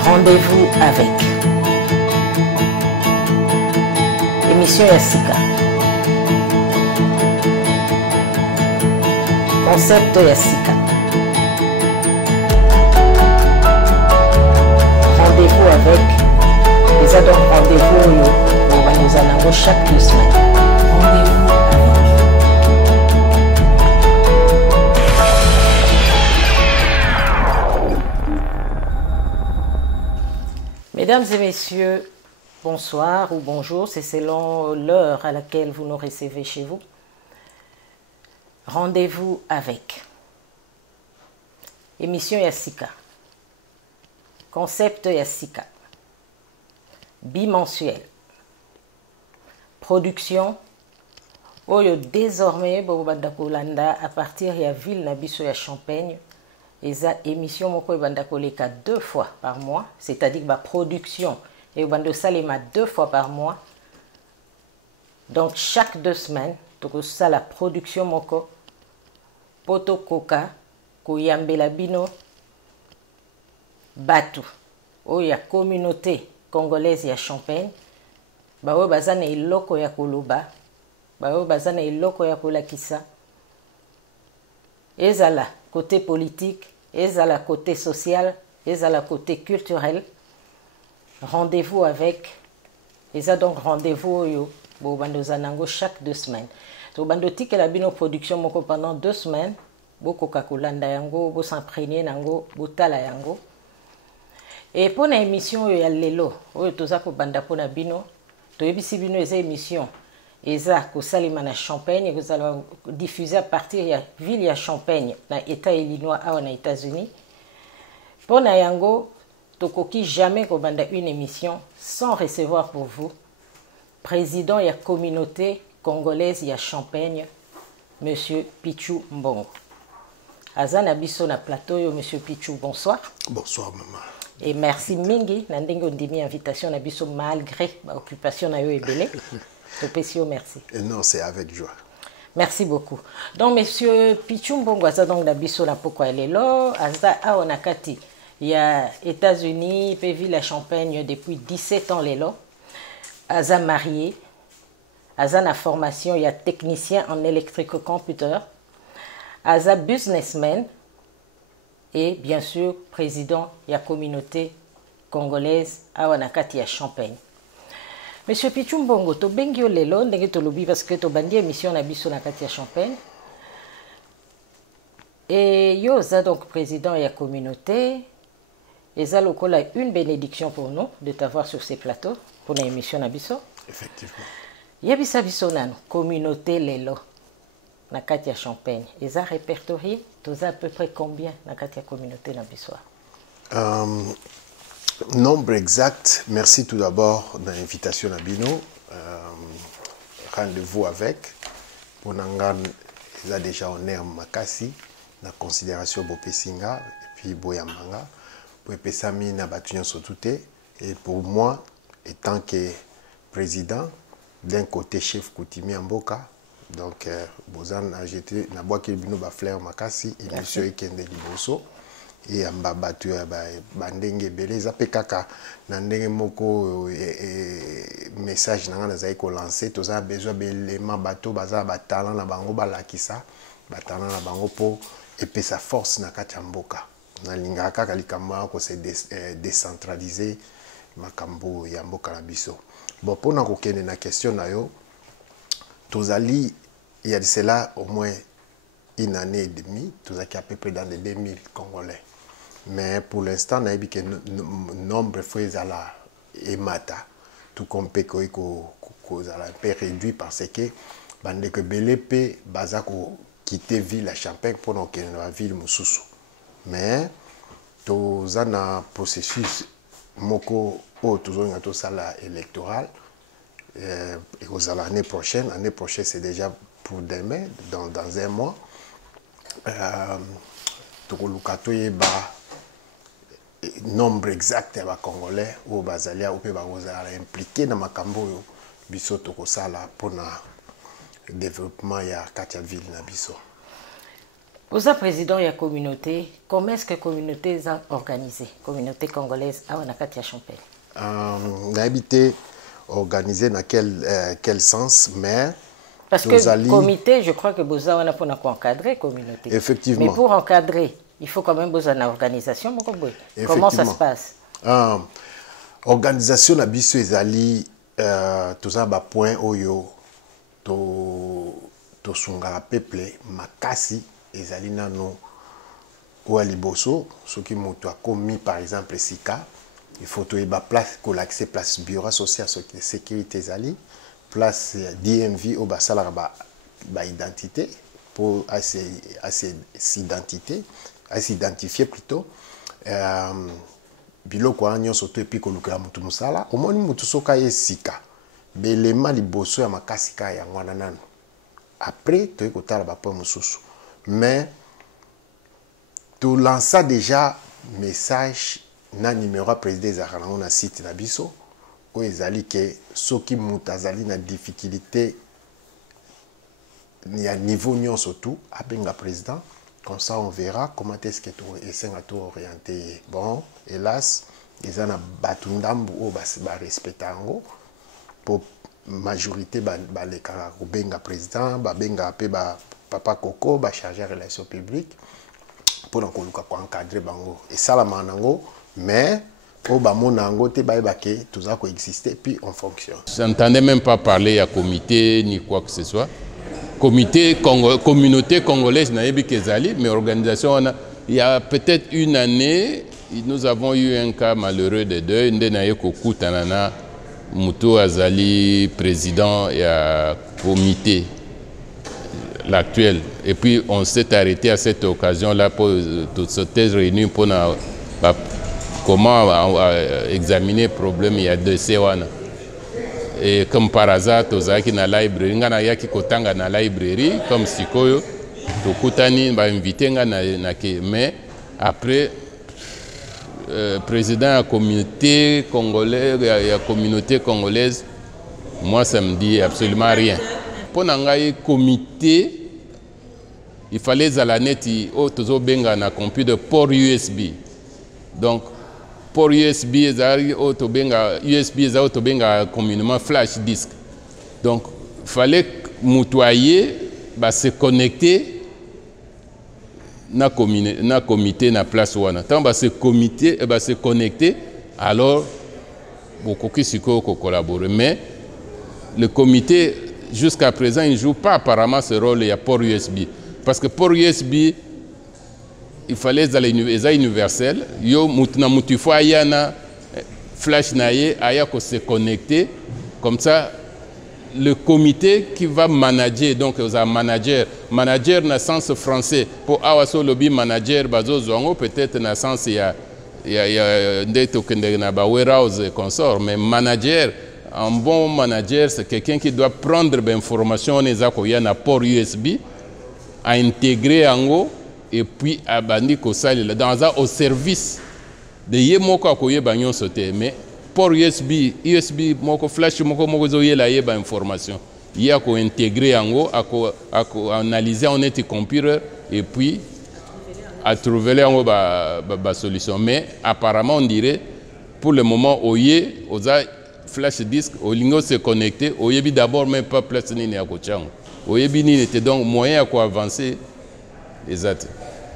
Rendez-vous avec émission Yassika. Concept Yassika. Rendez-vous avec les adultes. Rendez-vous nous allons chaque 2 semaines. Rendez-vous avec. Mesdames et messieurs, bonsoir ou bonjour, c'est selon l'heure à laquelle vous nous recevez chez vous. Rendez-vous avec émission Yassika. Concept Yassika. Bimensuel. Production. Oyo désormais à partir de la ville Nabiso ya Champagne. Et ça émission moko ebandako leka 2 fois par mois, c'est-à-dire ma production et bando salema 2 fois par mois. Donc chaque 2 semaines, toko ça la production moko poto koka ko yambela bino batu o ya communauté congolaise ya Champagne. Ba o bazana iloko ya koloba, ba o bazana iloko ya kolakisa. Ezala côté politique, ezala côté social, ezala côté culturel. Rendez-vous avec, eza donc rendez-vous yo bo bando zanango chaque 2 semaines. To bando tikela bino production moko pendant 2 semaines, bo kokakolanda yango, bo s'imprégner nango, bo tala yango. Et pour na émission yo ya lelo, oyo toza ko banda pona bino, to yebisi bino eza émission Eza kosalima na Champagne, vous allez diffuser à partir de la ville de Champagne, dans l'État Illinois ou dans les États-Unis. Pour Nayango, tokoki jamais kobanda une émission sans recevoir pour vous président de la communauté congolaise de Champagne, Monsieur Pichou Mbongo. Azana biso na plateau yo Monsieur Pichou, bonsoir. Bonsoir maman. Et merci mingi na ndenge ondimi invitation na biso malgré l'occupation na yo ebele. Merci. Non, c'est avec joie. Merci beaucoup. Donc, Monsieur Pichou Mbongo, Aza donc d'abisso na pourquoi elle est là. Aza a onakati. Il y a États-Unis, pays la Champagne depuis 17 ans les là. Aza marié. Aza na formation, il y a technicien en électrico-computer. Aza businessman. Et bien sûr, président de la communauté congolaise à onakati à Champagne. Monsieur Pichou Mbongo, to bengi yo lelo ndenge to lobi parce que to bandi émission na biso na kati ya Champagne. Et yo za donc président de la communauté. Et ça lokola une bénédiction pour nous de t'avoir sur ces plateaux pour une émission na biso. Effectivement. Yabisa biso nano communauté lelo na kati ya Champagne. Et ça répertorié, to za à peu près combien na kati ya communauté na biso? Nombre exact, merci tout d'abord de l'invitation à Bino. Rendez-vous avec. Pour Nangan, il a déjà honneur Makasi, la considération Bopesinga, et puis Boyamanga. Pour Pesami, Nabatunion Sotouté. Et pour moi, étant que président, d'un côté chef Koutimi Amboka, donc Bozan a jeté, Naboaki Bino Bafler Makasi, et monsieur Ekende Liboso. Et amba batu bandenge belé zape kaka na ndenge moko message nanga nazai ko lancer toza besoin belema bato baza ba talent na bango balakisa ba talent na bango po epesa force na kati ya mboka na linga kaka likamba ko se décentraliser makambo ya mboka na biso. Bon pona ko kende na question na yo tozali il y a de cela au moins une année et demie, tous à peu près dans les 2000 Congolais. Mais pour l'instant, on a vu que le nombre de fois est mata. Tout comme Peko un peu réduit parce que bande que BLP bazako quitter ville à Champagne pour nous que la ville Moussoussou. Mais tous un processus moko au toujours une autre salle électorale et aux l'année prochaine. L'année prochaine c'est déjà pour demain dans un mois. Tokolukato ba nombre exact ya ba Congolais ou bazalia ou pe ba ozala impliqué na makambo yo biso tokosala pona développement ya katia ville na biso. Vous êtes président de la communauté. Comment est-ce que la communauté est organisée? Communauté congolaise à Wanakati à Champel. On a habité organisé dans quel sens, mais... Parce que le comité, je crois que vous avez pour encadrer la communauté. Effectivement. Mais pour encadrer, il faut quand même vous une organisation. Comment ça se passe? Organisation na biso ezali tout ça ba point oyo to sunga peuple makasi ezali nano ou liboso ce qui moto a commis par exemple sika il faut to ba place ko l'accès place bureau social sécurité ezali place DMV au basala ba identité pour s'identifier plutôt biloko anyo soto epi ko lukela mutu musala omoni mutu soka yesika belema liboso ya makasi ka ya ngwana nano après to ko tala ba point mususu mais to lança déjà message na numéro président za na site na biso o ezali ke soki mutu azali na difficulté ni à niveau nyonso tout abenga président. Comme ça, on verra comment est-ce que tu essaies de t'orienter. Bon, hélas, ils ont un batundambu ou respecter pour majorité les benga président, benga papa Coco, chargé de relations publiques pour encadrer bango. Et ça la manango, mais au bamonango te baibake tout ça coexister puis on fonctionne. Je n'entendais même pas parler à comité ni quoi que ce soit. Communauté congolaise mais organisation, il y a peut-être une année, nous avons eu un cas malheureux de deuil. Ndenayekoku Tanana Muto Azali, président et comité, l'actuel. Et puis on s'est arrêté à cette occasion-là pour cette réunion pour comment examiner le problème. Il y a deux Sewana. Et comme par hasard, tozaki na librairie, ngana yaki kotanga na librairie, comme sikoyo, tokutani ba invité ngana mais après président de la communauté congolaise, la communauté congolaise, moi ça me dit absolument rien. Pour nangai comité, il fallait zalaneti o tozo benga na computer port USB. Donc port USB ezali autobenga USB ezali autobenga communément flash disk. Donc il fallait mutuayer se connecter na comité na place wana. Tant se comité se connecter alors beaucoup qui siko collaborer mais le comité jusqu'à présent il ne joue pas apparemment ce rôle il y a port USB parce que port USB il fallait les universel yo mutuna mutifo ayana flash naie aya ko se connecter comme ça le comité qui va manager donc aux manager na sens français pour awaso lobby manager bazo zongo peut-être na sens il y a ndeto kende na ba warehouse et consort mais manager un bon manager c'est quelqu'un qui doit prendre l'information nezako ya na port USB à intégrer ango et puis abandi ko sali dans un au service de yemoko akoye banyon sauté mais port USB moko flash moko zo yela yeba information ya ko intégrer ango ako analyser en net computer et puis à trouver ango ba solution mais apparemment on dirait pour le moment oye oza flash disk au lingo se connecter oyebi d'abord même pas place ni ya ko chango oyebi ni était donc moyen à quoi avancer. Exact.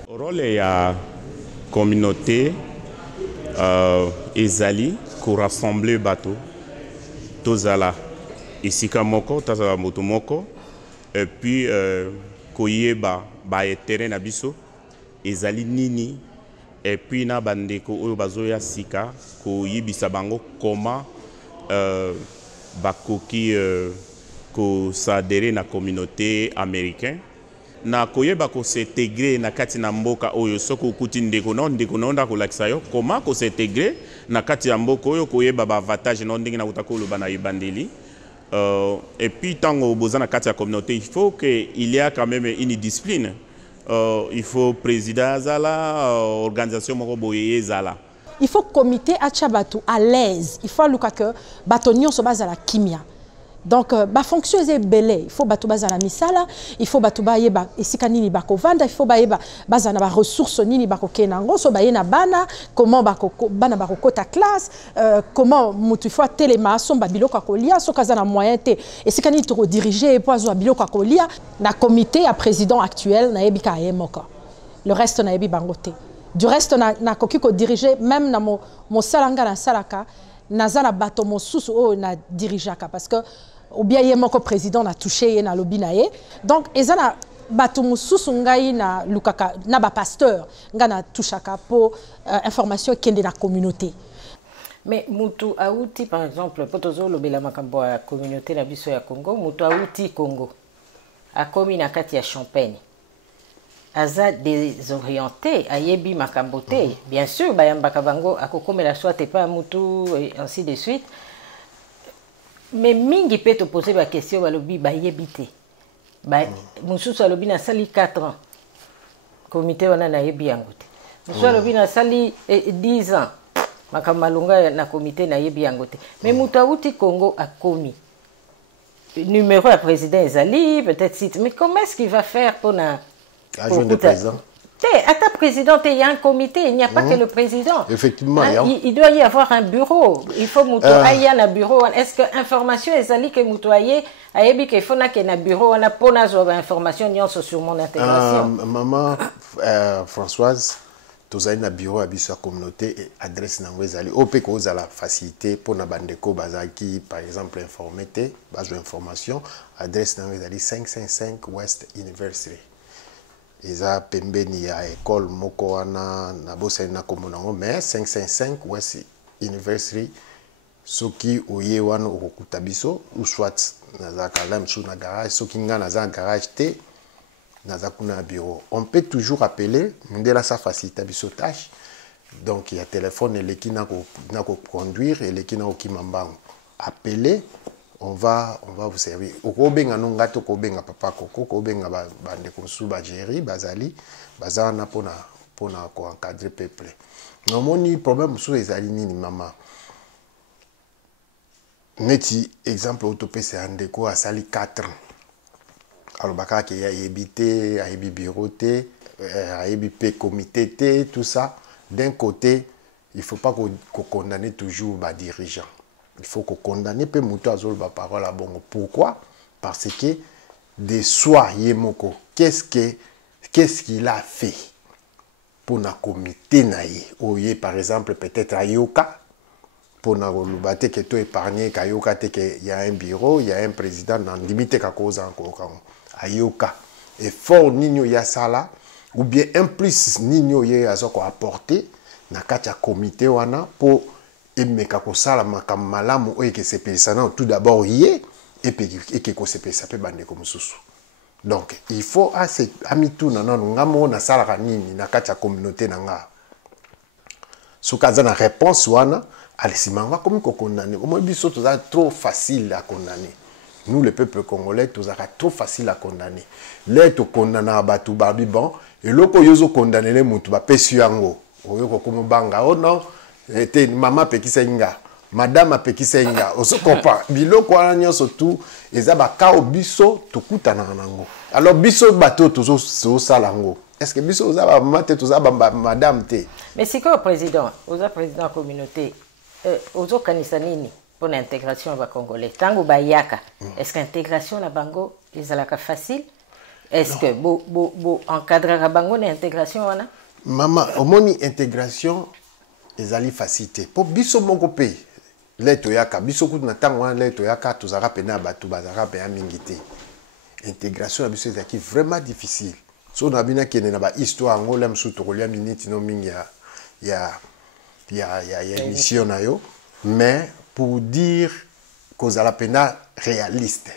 Le rôle de la communauté ezali pour rassembler bateau tozala isika moko tozala moto moko et puis koyeba ba terrain na biso ezali nini et puis na bandeko oyo bazoya sika koyebisa bango comment bakoki ko s'adhérer na communauté américaine na koyeba ko s'intégrer na kati na mboka oyo soko okuti ndeko nonda ko lakisa yo comment ko s'intégrer na kati ya mboka oyo koyeba ba avantage no ndenge na utakolo bana yebandeli et puis tango boza na kati ya communauté il faut que il y a quand même une discipline il faut président zala organisation moko boye zala il faut comité acha bato à l'aise il faut luka que bato nyonso bazala kimia Donc, la fonction est belle. Il faut que la misala, il faut que nini bakovanda, il faut que la ressources nini bakokenango, so na bana, comment bana bakokota classe, comment il faut téléma son babilo kakolia, so kazana moyen te. Et si kanini to diriger pour zo babilo kakolia, na comité à président actuel na ebika yemoka. Le reste na ebi bangote. Du reste na koki ko diriger même na mo salanga na salaka, na zana bato mo susu o na dirigeaka parce que ou bien yé moko président na touché na lobby na ye. Donc ezana bato mususu ngai na lukaka na ba pasteur nga na touchaka pour information kende na communauté. Mais mutu auti par exemple potozo lobela makambo ya communauté na biso ya Congo, mutu auti Congo akomi na kati ya Champagne aza désorienté ayebi makambo te. Bien sûr bayambaka bango akokomela soit pas mutu et ainsi de suite. Mais mingi peut te poser la question balobi bayebite. Mususu alobi na sali 4 ans. Comité wana na yebi yango te. Mususu alobi na sali 10 ans. Makamalunga na comité na yebi yango te. Mais mutu auti Congo a commis. Numéro à président ezali peut-être site. Mais comment est-ce qu'il va faire pour na adjoint de président? À ta présidente, il y a un comité, il n'y a pas que le président. Effectivement. Il doit y avoir un bureau. Il faut que un bureau. Est-ce que l'information est allée que mutoyer qu'il faut un bureau, on a pas d'information sur mon intégration. Maman Françoise, tu as un bureau à la communauté et adresse n'angwezali. Au peu que la facilité pour na bandeko bazaki par exemple informé base d'information adresse n'angwezali 555 West University. Eza pembeni ya école moko wana na bosali na komonango mais 555 West University soki oye wana okokuta biso ou soit nazaka là msu na garage soki nga naza garage te naza kuna bureau. On peut toujours appeler ndela sa facilite biso tâche. Donc il y a téléphone eleki na ko conduire eleki na okimambango. Appeler on va vous servir. Okobenga nonga to kobenga papa koko kobenga bande konsu ba géri bazali bazana pona ko encadrer peuple. Nomoni problème sous ezali nini mama. Neti exemple autopsie andeko a sali 4 ans. Alors baka ki a yebité, a yebi bureau te, a yebi pe comité te, tout ça. D'un côté, il faut pas qu'on condamne toujours ba dirigeant. Il faut qu'on condamne peu muto azol ba parole à bongo. Pourquoi? Parce que de soi yemoko, qu'est-ce qu'il a fait pour na comité naïe? Oye par exemple peut-être à Yoka pour na lubate que to épargner kayoka te que il y a un bureau, il y a un président dans limite ka cause encore à Yoka. Et fort nino ya sala ou bien un plus nino ye azoko apporter na kati ya comité wana pour et meka ko sala makam malamu o ke sepelisa na tout d'abord yé et que ko sepelisa pe bande ko mususu. Donc il faut assez amitu na ngamo na sala nini na kati ya communauté na nga. Soukaza na réponse wana alisimanga comme ko condamner. Au moins biso to za trop facile à condamner. Nous le peuple congolais to za trop facile à condamner. Les to condamner batu babi bon et loko yozo condamner les mutu ba pesu yango. Oyo ko komo banga oh non était maman pekisenga madame pekisenga osokopa biloko wana nyonso tout ezaba ka obiso tokutana nango. Alors biso bato tozo salango. Est-ce que biso ozaba maman te tozaba madame te? Mais c'est quoi président président communauté ozo kanisa nini pour l'intégration ba congolais tango bayaka? Est-ce que l'intégration na bango ezalaka facile? Est-ce que bo encadrer bango na intégration wana? Maman omoni intégration ezali facilité pour biso moko pe leto yaka biso kutu na tango wana leto yaka tozaka pena batu bazaka pe mingité. Intégration na biso ezaki vraiment difficile. So na bina kene na ba histoire ngola msu to kolia minute no mingi ya émission na yo mais pour dire kozala pena réaliste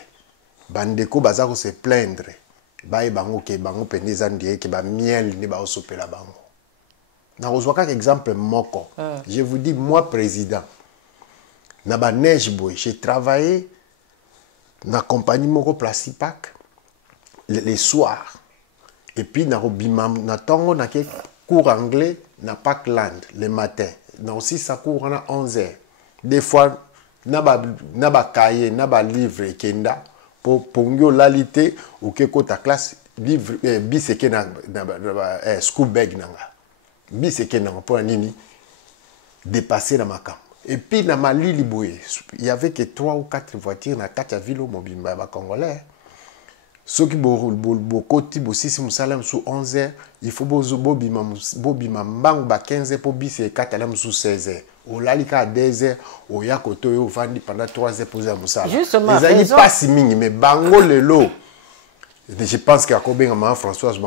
bandeko bazako se plaindre bae bango ke bango peneza ndie ke ba miel ni ba osopela bango. Na rozwaka exemple moko. Je vous dis moi président na ba neige boy j'ai travaillé na compagnie moko Placipac les soirs et puis na robimam na tongo na ke cours anglais na Parkland le matin na aussi ça cours na 11h des fois na ba cahier na ba livre kenda pour pongyo lalité ou ke kota classe livre biseke na school bag nanga biseke na pour nini dépasser na makam. Et puis na Mali Liboye, il y avait que 3 ou 4 voitures na kati ya ville mobimba ba congolais. Ceux qui bokoti bosisi musala sous 11h, il faut bobima mbang ba 15h pour bisi katala sous 16h. Au lalika à 2h, au yakoto yo vandi pendant 3h pour musala. Justement, ils n'ont pas si mingi mais bango lelo. Je pense qu'à Kobenga Françoise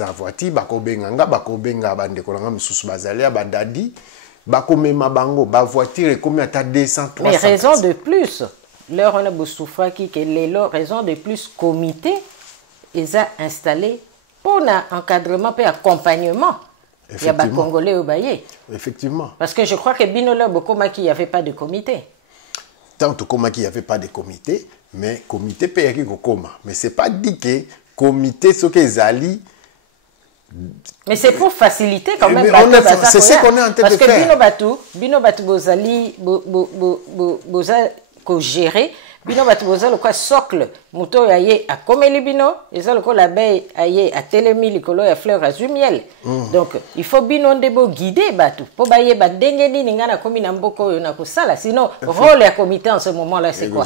a voiture, Bakobenga Bakobenga bande kolanga mususu bazalia badadi, Bakomema bango ba voiture et combien ta 200 300. Mais raison de plus. Leur on a besoin qui que les raison de plus comité ils a installé pour l'encadrement et accompagnement. Il y a des Congolais au Baye. Effectivement. Parce que je crois que Binola Bokoma qui n'y avait pas de comité. Tant que comme il n'y avait pas de comité, mais comité peut y avoir. Mais c'est pas dit que comité ce que Zali. Mais c'est pour faciliter quand même. C'est ce qu'on est en train de faire. Parce que Bino Batu Bozali Boza ko gérer Bino Batu Boza le quoi socle moto yaye a komeli bino et ça le quoi l'abeille aye a telemi likolo ya fleur azumiel. Donc il faut bino ndebo guider batu pour baye ba ndenge nini ngana komi na mboko yo na kosala sinon rôle ya comité en ce moment là c'est quoi?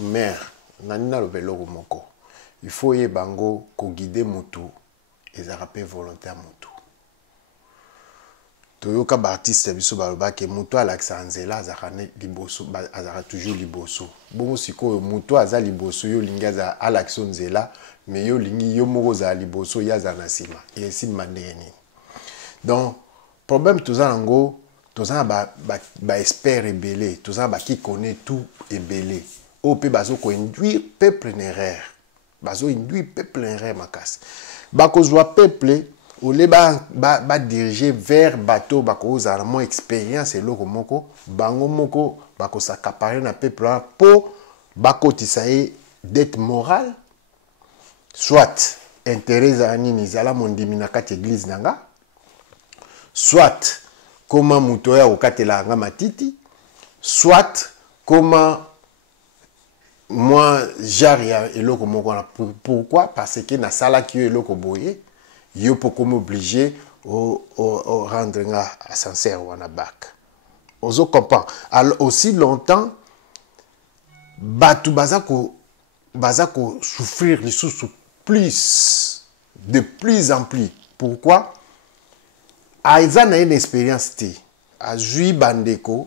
Mère nanina le velo moko. Il faut y bango ko guider motu et ça rappelle volontaire motu. Toyoka artiste biso baloba ke moto alakisa nzela azakane liboso azaka toujours liboso. Bongo siko moto aza liboso yo linga za alakso nzela mais yo lingi yo moko za liboso ya za nasima. Et si mandeni. Donc problème toza nango toza ba expert rebelle, toza ba qui connaît tout rebelle. O pe bazo ko induire peuple en erreur. Bazo induire peuple en erreur makas. Ba ko zwa peuple ou les ba diriger vers bateau bako zaramo expérience et loko moko bango moko bako s'accaparer na peuple pour bako tisaye dette morale soit intérêt za nini zala mondimi na kati église nanga soit comment mutoya okatela nga matiti soit comment moi jaria et loko moko pourquoi parce que na sala ki e loko boye yo poko m'obliger au rendre à sincère ou à bac. Ozo comprend. Alors aussi longtemps batu bazako souffrir les sous plus de plus en plus. Pourquoi? Aiza na une expérience ti. A Jui Bandeko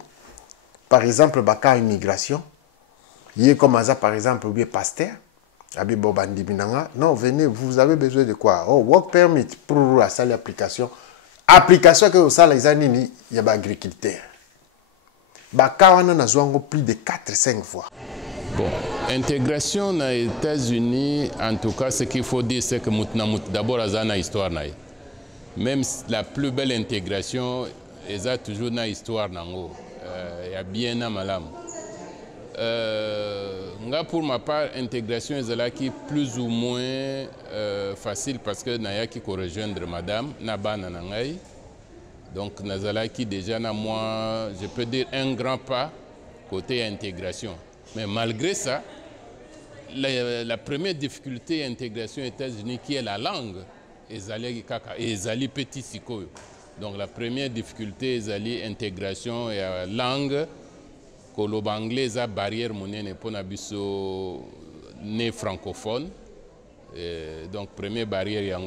par exemple baka immigration. Yé comme Aza par exemple bien pasteur. Non, venez, vous avez besoin de quoi? Oh, work permit pour la salle application. Application que vous savez, les années, il y a des agriculteurs. On a plus de 4-5 fois. Bon, intégration aux États-Unis, en tout cas, ce qu'il faut dire, c'est que d'abord, il y a une histoire. Même la plus belle intégration, il y a toujours une histoire. Il y a bien un malam. Pour ma part, l'intégration est plus ou moins facile parce que je qui rejoindre madame Nabana Nangai. Donc, Nazalaki déjà, moi, je peux dire un grand pas côté intégration. Mais malgré ça, la première difficulté d'intégration aux États-Unis qui est la langue, Ezali Petit Siko. Donc, la première difficulté est l'intégration et la langue. Le anglais est une barrière pour les né francophone. Donc, première barrière.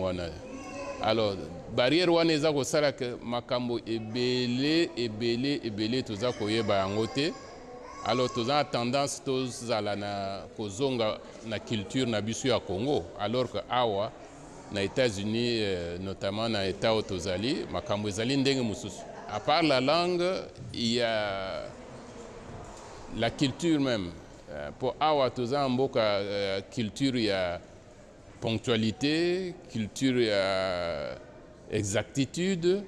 Alors, barrière wana eza kosala que makambo ebele toza koyeba yango te. Alors, toza tendance tozala na kozonga na culture na biso ya Congo. Alors que awa na États-Unis, notamment na État otozali, makambo ezali ndenge mususu. À part la langue, il y a la culture même. Pour awa toza mboka culture ya ponctualité, culture ya exactitude,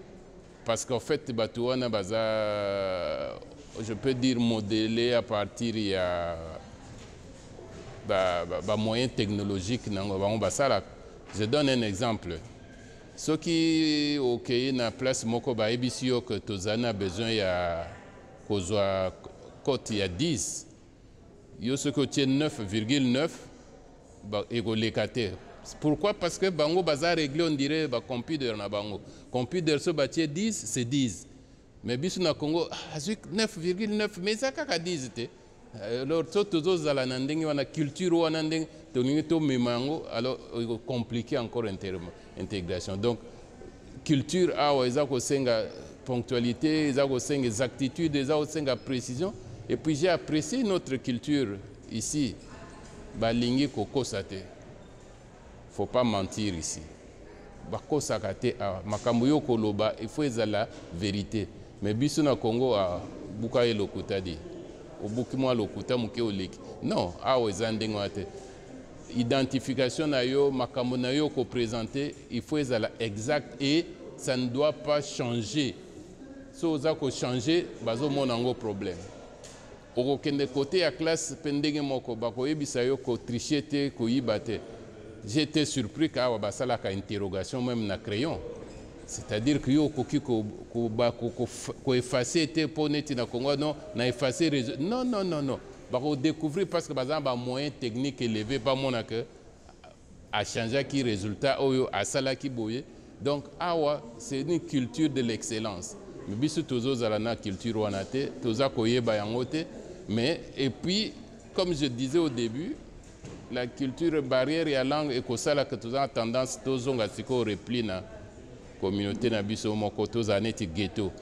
parce qu'en fait batouana baza, je peux dire modélé à partir ya moyens technologiques nango bango basala. Je donne un exemple. Ceux qui na place moko ba ebisio que tozana besoin ya kozwa cote il y a 10, yo ce que tient 9,9 et l'écarter. Pourquoi? Parce que bango bazar réglé on dirait ba computer na bango. Computer so batie 10 c'est 10. Mais biso na Congo 9,9 mais ça kaka 10 te. Alors tous za na ndenge wana culture wana ndenge to memango alors compliqué encore intégration. Donc culture awa eza ko senga ponctualité, eza ko senga exactitude, eza ko senga précision. Et puis j'ai apprécié notre culture ici. Balingi koko sate. Faut pas mentir ici. Bako sakate a makambo yo koloba, il faut la vérité. Mais biso na Congo a buka e lokuta di. O buki mo lokuta muke oleki. Non, a wezandengo ate. Identification na yo makambo na yo ko présenter, il faut la exact et ça ne doit pas changer. So za ko changer, bazo monango problème. Oko kende côté à classe pendenge moko bako yebisa yo ko tricher te ko yibate. J'étais surpris qu'à Wabasala a interrogation même na crayon. C'est-à-dire que yo koki ko effacer te poneti na Congo non na effacer non non non non. Ba ko découvrir parce que bazamba moyen technique élevé pas mon que a changer qui résultat oyo a sala ki boye. Donc awa c'est une culture de l'excellence. Mais biso tozo zalana culture wana te, toza koyeba yango te, mais et puis comme je disais au début la culture barrière et la langue et que ça là que tu as tendance tous on a siko repli na communauté na biso moko tous aneti ghetto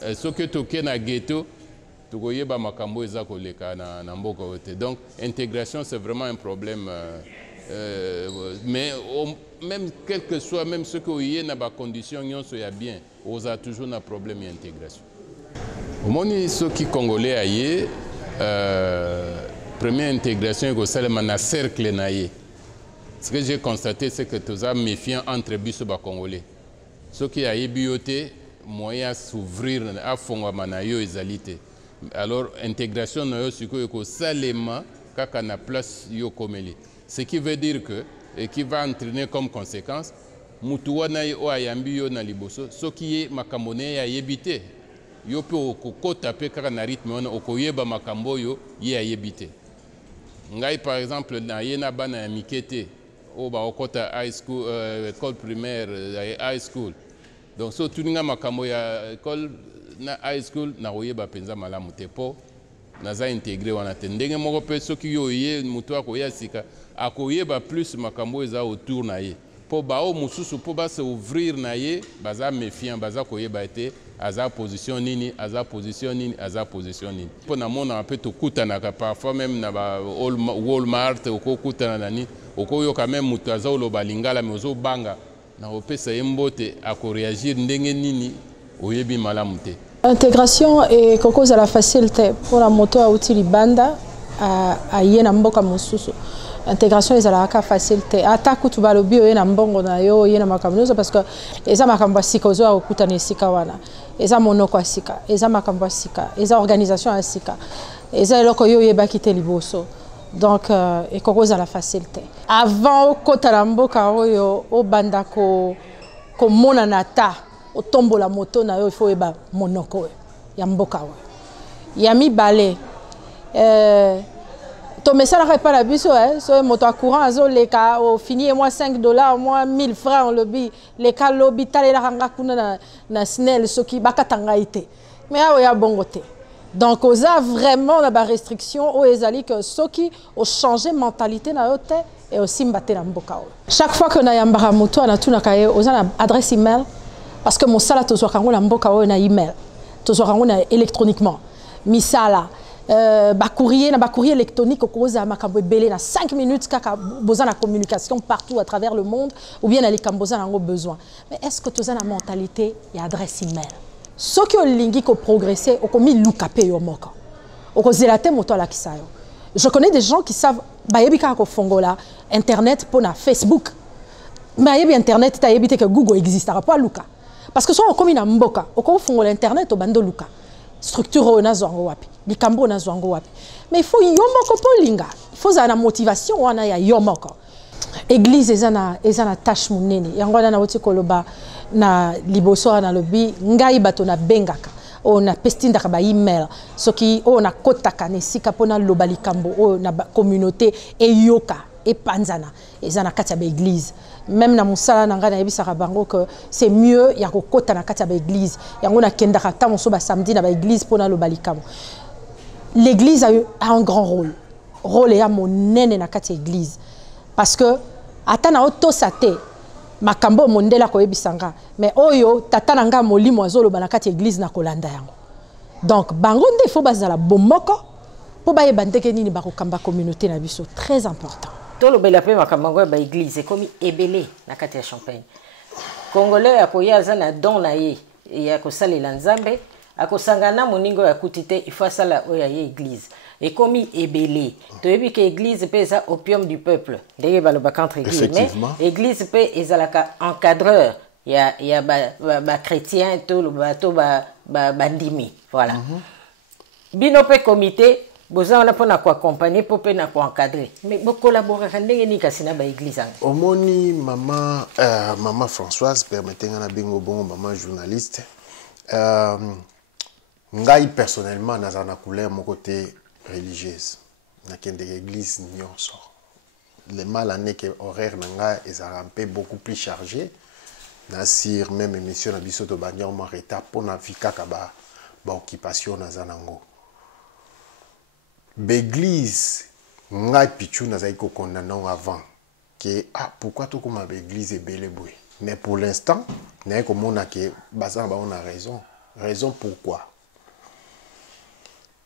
ce que tu na ghetto tu goye ba makambo eza koleka na mboka wote. Donc intégration c'est vraiment un problème mais même quel que soit même ce que y na ba condition nyonso ya bien oza toujours na problème d'intégration. Au moni ceux qui congolais aye première intégration est au cercle naïe. Ce que j'ai constaté, c'est que tous les méfiants entre biso ba Congolais. Ce qui a bioté, moyen s'ouvrir à fond manayo ezalité. Alors intégration nayo siko ko salema kaka na place yo komeli. Ce qui veut dire que et qui va entraîner comme conséquence mutuwa nayi o ayambi yo na liboso, ce qui est makamone ya yebité. Yo pe okota pe kaka na rythme on okoyeba makambo yo ye ayebité. Ngai par exemple na yena bana ya mikete o ba okota high school école primaire high school. Donc so tuninga makambo ya école na high school na oyeba penza malamu te po naza intégré wana te ndenge moko pe soki yo ye mutu akoya sika akoyeba plus makambo eza autour na ye po ba o mususu po ba se ouvrir na ye baza méfiant baza koyeba te aza position nini aza position nini aza position nini po na mona pe to kutanaka parfois même na ba Walmart oko kutana nani oko yo quand même mutu aza oloba lingala mais ozo banga na opesa yembote ako réagir ndenge nini oyebi malamu te. Intégration et cause à la facilité pour la moto à outil banda à yena mboka mususu. Intégration est à la facilité. Attaque tu vas le bio yena mbongo na yo yena makambo parce que eza makambo sika ozo okutana sika wana. Eza monoko sika, eza makambo sika, eza organisation sika. Eza eloko yo yeba kite liboso. Donc et cause à la facilité. Avant kota la mboka oyo o banda ko mona nata o tombo la moto na yo il faut eba monoko ya mboka wa. Ya mi balé to mesala pas la biso so moto courant azo leka au fini moi $5 moi 1000 francs le bi leka lobi talela ranga kuna na snel soki bakatanga ite mais awo ya bongo te. Donc oza vraiment na ba restriction o ezali que soki o changer mentalité na yo te et aussi mbaté na mboka. Chaque fois que na yambara moto na tuna kaye oza na adresse email parce que mon sala tozo kango na mboka o na email tozo kango na électroniquement misala courrier électronique au cause makambo belé na 5 minutes kaka besoin de communication partout à travers le monde ou bien les cambosa n'ont besoin. Mais est-ce que tu as la mentalité et adresse email ce que lingi ko progresser au komi lukape yo moko au kozelate moto la kisayo. Je connais des gens qui savent bayebi ka ko fongola internet pour na Facebook bayebi internet ta yebite que Google existera pas luka parce que so komi na mboka au ko fongola internet au bando luka structure ona zongo wapi likambo na zongo wapi mais il faut yomoko polinga il faut za na motivation wana ya yomoko église ezana tâche munene yango na oti koloba na liboso na lobi ngai bato na bengaka on a pestindaka ba email soki on a kotaka nesika pona lobali kambo on a communauté eyoka epanzana ezana kati ya ba église même na musala nanga na yebisaka bango que c'est mieux ya kokota na kati ya ba église yango na kendaka ta moso ba samedi na ba église pona lobali kambo. L'église a un grand rôle ya monene na kati ya église parce que atana auto sate makambo mondela ko yebisanga mais oyo tata nanga molimo azoloba na kati église na kolanda yango donc bango nde faut bazala bomoko po ba yeba ndeke nini ba kokamba communauté na biso très important to lobela pe makambo ba église komi ebele na kati ya Champagne congolais akoyaza na don na ye ya kosalela nzambe akosangana moningo ya kutite ifasala oya ye église et komi ebele to yebi ke église pe za opium du peuple ndenge balobaka entre guillemets église pe ezalaka encadreur ya ba chrétien to ba ndimi voilà bino pe comité boza on a pona ko accompagner pour pe na ko encadrer mais bo collaborer ndenge ni kasina ba église ang omoni maman Françoise permettez-nga na bingo bon maman journaliste ngai personnellement naza na couleur mon côté religieuse na kende église nyonso le mal année que horaire nanga ezala un peu beaucoup plus chargé na sur même émission na biso to banyo ma retard pona vika ka ba occupation na zanango l'église ngai pichu na zaiko condamner avant que pourquoi tout comme l'église est belle boy mais pour l'instant na ko mona que bazan ba on a raison pourquoi.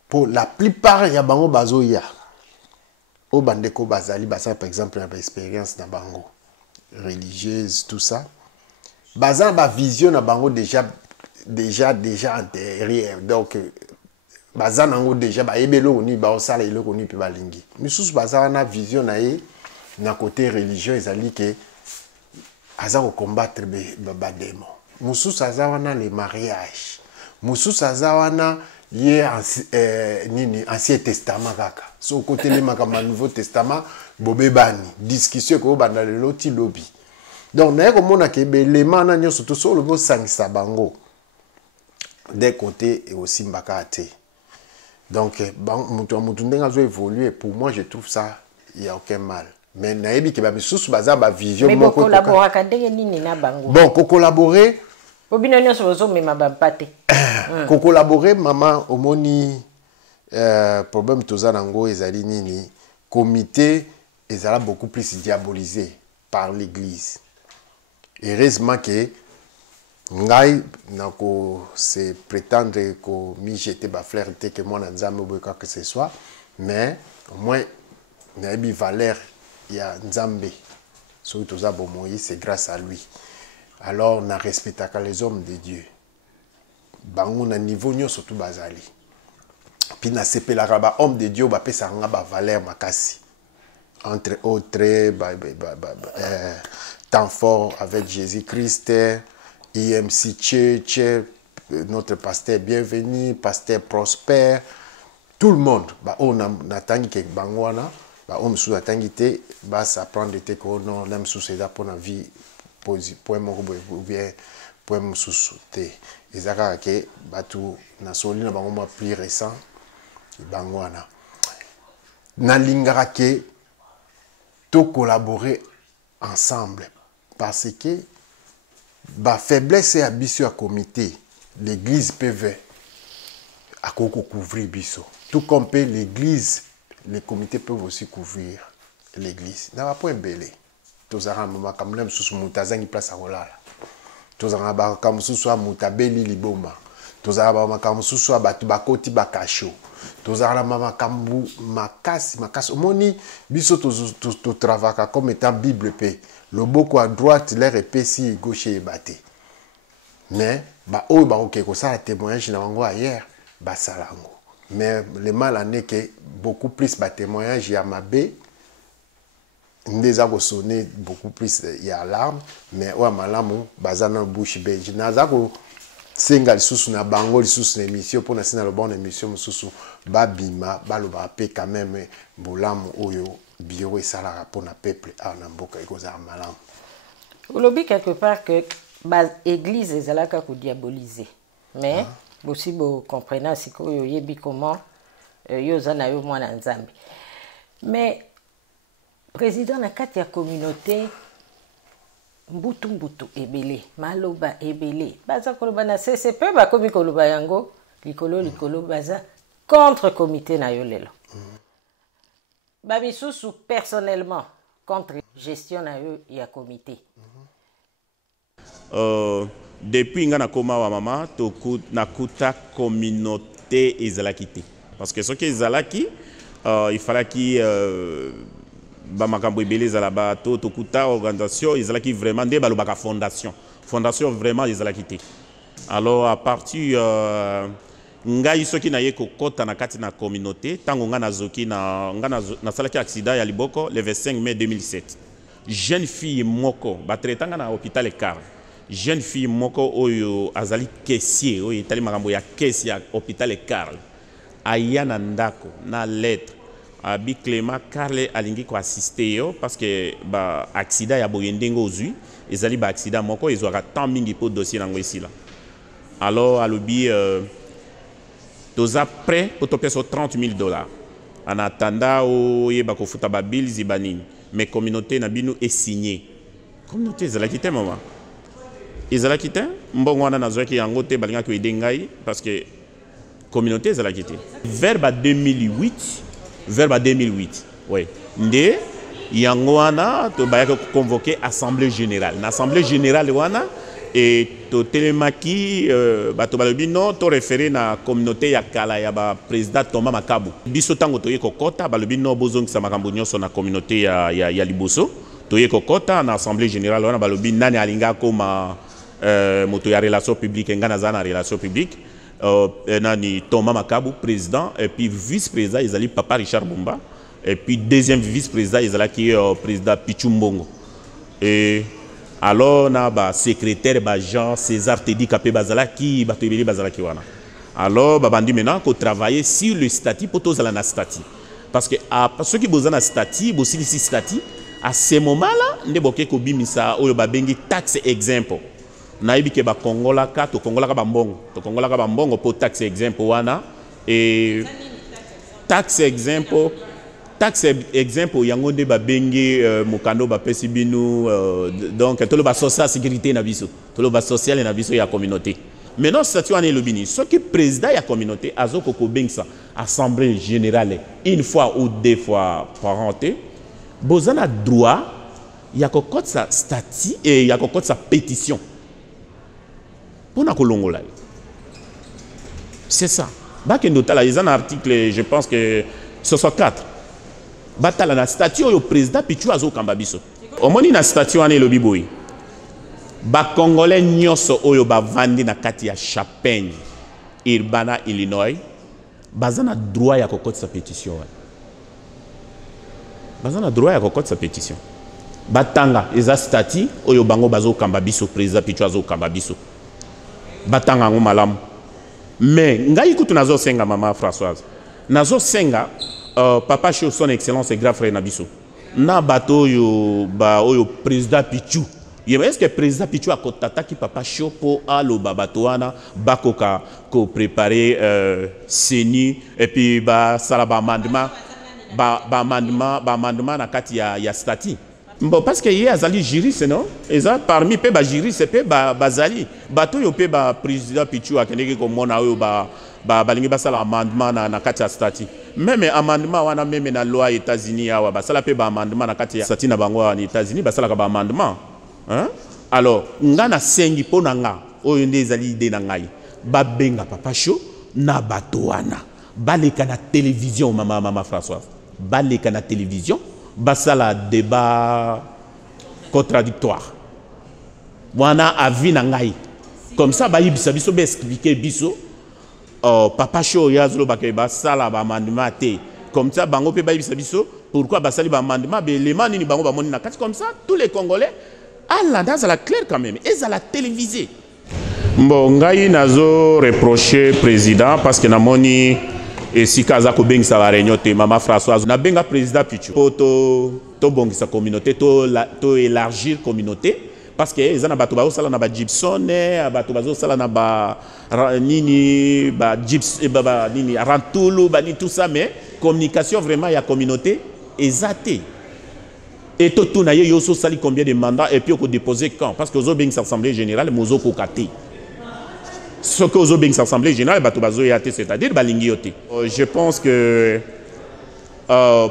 Pour la plupart ya bango bazoya au bandeko bazali basa par exemple na expérience na bango religieuse tout ça bazan ba vision na bango déjà antérieure donc bazan nango déjà ba ebelo ni ba osala eloko ni pe balingi misusu bazan na vision na ye na côté religieux ezali que aza ko combattre ba démon mususu aza wana le mariage mususu aza wana lié ancien testament kaka so côté le makama nouveau testament bobebani discussion ko banda le loti lobby donc na ko mona ke belema na nyoso to solo bo sangisa bango des côtés et aussi mbakate donc mutu ndenga zo évoluer pour moi je trouve ça il y a aucun mal mais na yebi ke ba bisusu baza ba vision mais moko collaborer ka ndenge nini na bango bon ko collaborer obino nyonso bozo mema ba pate ko collaborer maman omoni problème toza nango ezali nini comité ezala beaucoup plus diabolisé par l'église heureusement que ngai nako se prétendre ko mi jeter ba flirter que moi na nzambe boy quoi que ce soit mais au moins na bi valeur ya nzambe so toza bo Moïse c'est grâce à lui alors na respectaka les hommes de Dieu bango na niveau nyonso tout bazali puis na sepelaka ba homme de Dieu ba pesa nga ba valeur makasi entre autres temps fort avec Jésus-Christ IMC Church notre pasteur bienvenu pasteur Prosper tout le monde ba on a tangi ke bango wana ba homme sous atangi te ba s'apprendre te ko non l'aime sous c'est pour la vie point moko ou bien point mususu te ezaka ke batu na soli na bango plus récent bango wana na lingaka ke to collaborer ensemble parce que ba faiblesse et ambition à comité l'église peut à couvrir biso tout comme peut l'église les comités peuvent aussi couvrir l'église na ba point belé tozara mama kamlem susu mutazangi place akolala tozara ba kamsusu mutabeli liboma tozara ba makamsusu batu bakoti bakasho tozara mama kambu makasi omoni biso to travaka comme étant bible pe loboko à droite l'air épais gauche et batté mais ba o ba OK ko ça témoignage na bango ailleurs ba salango mais le mal en est que beaucoup plus ba témoignage ya mabe ndeza ko sonner beaucoup plus ya alarme mais wa malamu bazana bouche benji naza ko senga lisusu na bango lisusu na émission pour na sina le bon émission mususu babima baloba pe quand même bolamu oyo biro et sala pour na peuple na mboka ikoza malamu olobi quelque part que bas église ezalaka ko diaboliser mais aussi bo comprendre sikoyo yebi comment yo zana yo mwana nzambi. Mais président na kati ya communauté mbutu ebele maloba ebele baza koloba na CCP ba komi koloba yango likolo baza contre comité na yo lelo. Ba misusu personnellement contre gestion na yo ya comité. Depuis nga nakoma wa mama nakuta communauté ezalaki te parce que ce qui ezalaki il fallait que ba makambo ebele ezala ba to tokuta organisation ezalaki vraiment nde balobaka fondation vraiment ezalaki te. Alors à partir ngai soki na ye kokota na kati na communauté tango nga nazoki na salaki accident ya liboko le 25 mai 2007. Jeune fille moko batretanga na hôpital Car. Jeune fille moko oyo azali caissier oyo etali makambo ya caisse ya hôpital Car. Aya na ndako na lettre abi Clément Carle alingi ko assister yo parce que ba accident ya boyendengo ozui ezali ba accident moko ezwaka tant mingi po dossier nango ici là. Alors alobi toza prêt pour topé sur $30,000 en attendant o yeba ko futa ba bills ibanini mais communauté na bino est signé communauté ezalaki te maman ezalaki te mbongo wana nazwaki yango te balinga ko edengai parce que communauté ezalaki te vers 2008 oui nde yango wana to bayaka convoquer assemblée générale na assemblée générale wana et to telemaki bato balobi non to référé na communauté ya kala ya ba président Thomas Makabu biso tango to yeko kota balobi non bozongisa makambo nyonso na communauté ya liboso to yeko kota na assemblée générale wana balobi nani alinga koma moto ya relation publique ngana zana relation publique nani Thomas Makabu président et puis vice-président ezali papa Richard Bumba et puis deuxième vice-président ezalaki président Pichu Mbongo et alors na ba secrétaire ba Jean César Tedi Kapé bazalaki bato ebele bazalaki wana alors babandi maintenant ko travailler sur le statut pour tous la statut parce que ceux qui besoin na statut bosilisi statut à ce moment là ndeboke ko bimisa oyo babengi taxe exemple naibi ke ba kongola ka to kongola ka bambongo pour taxe exemple wana et taxe exemple yango nde babengi mokando bapesi bino donc tolo ba social sécurité na biso tolo ba social na biso ya communauté maintenant statut wana elobini soki président ya communauté azoko ko bengisa assemblée générale une fois ou deux fois par an te bozana droit ya kokot sa statut et ya kokot sa pétition pour na kolongola c'est ça bakendo tala ils en article je pense que 64 batala na statut au président Pichu azo kambabiso omoni na statut ane lobi boy ba congolais nyoso oyo ba vandi na kati ya Champagne Urbana Illinois bazana droit ya kokota sa pétition bazana droit ya kokota sa pétition batanga eza statut oyo bango bazo kambabiso président Pichu azo kambabiso batanga ngo malamu mais ngai kutu nazo senga mama Françoise nazo senga papa Cho son excellence et grand frère Nabiso na bato oyo président Pichu est-ce que président Pichu a kotataki papa Cho po alo babatoana bakoka ko préparer seni et puis ba sala ba amendement na kati ya statut bon parce que y azali juriste non eza parmi pe ba juriste pe bazali bato yo pe ba président Pichu akendeki ko mona oyo balingi basala amendement na kati ya statut même amendement wana même na loi États-Unis awa basala pe ba amendement na kati ya statut na bango na États-Unis basala ka ba amendement hein alors ngana sengi pona nga oyo nde ezali ide na ngai babenga papa Cho na bato wana baleka na télévision mama Françoise baleka na télévision basala débat contradictoire wana avis na ngai comme ça bayibisa biso ba expliquer biso papa Cho yazlo bakeba sala ba amendement te comme ça bango pe bayibisa biso pourquoi basali ba amendement be les manini bango ba moni na kati comme ça tous les Congolais alla dans la claire quand même et à la télévisée bon ngai nazo reprocher président parce que na moni et si kaza ko bengisa ba réunion te mama Françoise na benga président Pichu to bongisa communauté to élargir communauté parce que ils ont bato bazo sala na ba Gibson bato bazo sala na ba nini ba Gibson nini Rantulu ba ni tout ça, mais communication vraiment il y a communauté exaté. Et tout na yo so sali combien de mandats et puis on déposer quand, parce que aux obéis assemblée générale mozo ko kate. Ce que aux obéis assemblée générale bato bazo yaté, c'est-à-dire balingi yoté. Je pense que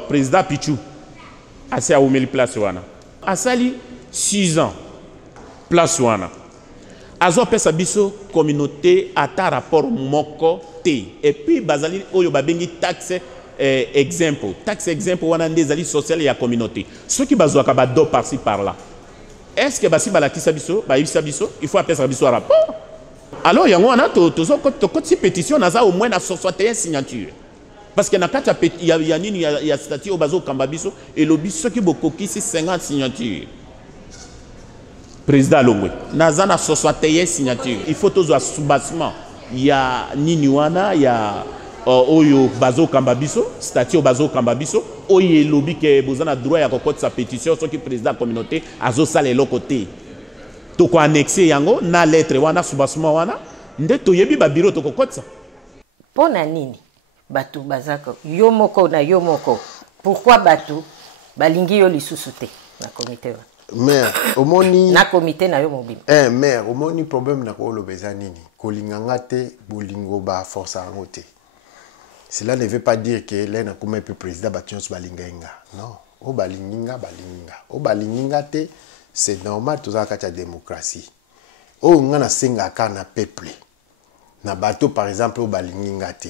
président Pichou a fait à place wana. A sali 6 ans. Place wana. Azo pesa biso communauté ata rapport moko te. Et puis bazali oyo babengi taxe exemple. Taxe exemple wana ndezali social ya communauté. Ceux qui bazo ka do par-ci par-là. Est-ce que basi balakisa biso, ba yibisa biso, il faut appeler biso rapport. Alors yango wana to si pétition na za au moins na 61 signatures. Parce que il y a statut au bazo kambabiso et lobby ceux qui bokoki 50 signatures. Président Longwe, Nazana 61 signatures. Il faut tous un soubassement. Il y a Niniwana, il y a Oyo Bazo Kambabiso, statut au Bazo Kambabiso, Oye lobby que vous avez droit à recopier sa pétition, ce qui est président de la communauté, à Zosa les côté. To ko annexé yango na lettre wana soubassement wana, nde to yebi ba bureau to ko ça. Pona nini batu bazako yomoko na yomoko. Pourquoi batu balingi yo lisusu te na comité wa? Mère, omoni na comité na yo mobile. Mère, omoni problème na ko lobeza nini? Kolinganga te bolingo ba force ango te. Cela ne veut pas dire que là na comme un peu président bation so balinga. Non, o balinga. O balinga te, c'est normal tout ça ka démocratie. O ngana senga ka na peuple. Na bateau par exemple o balinga te.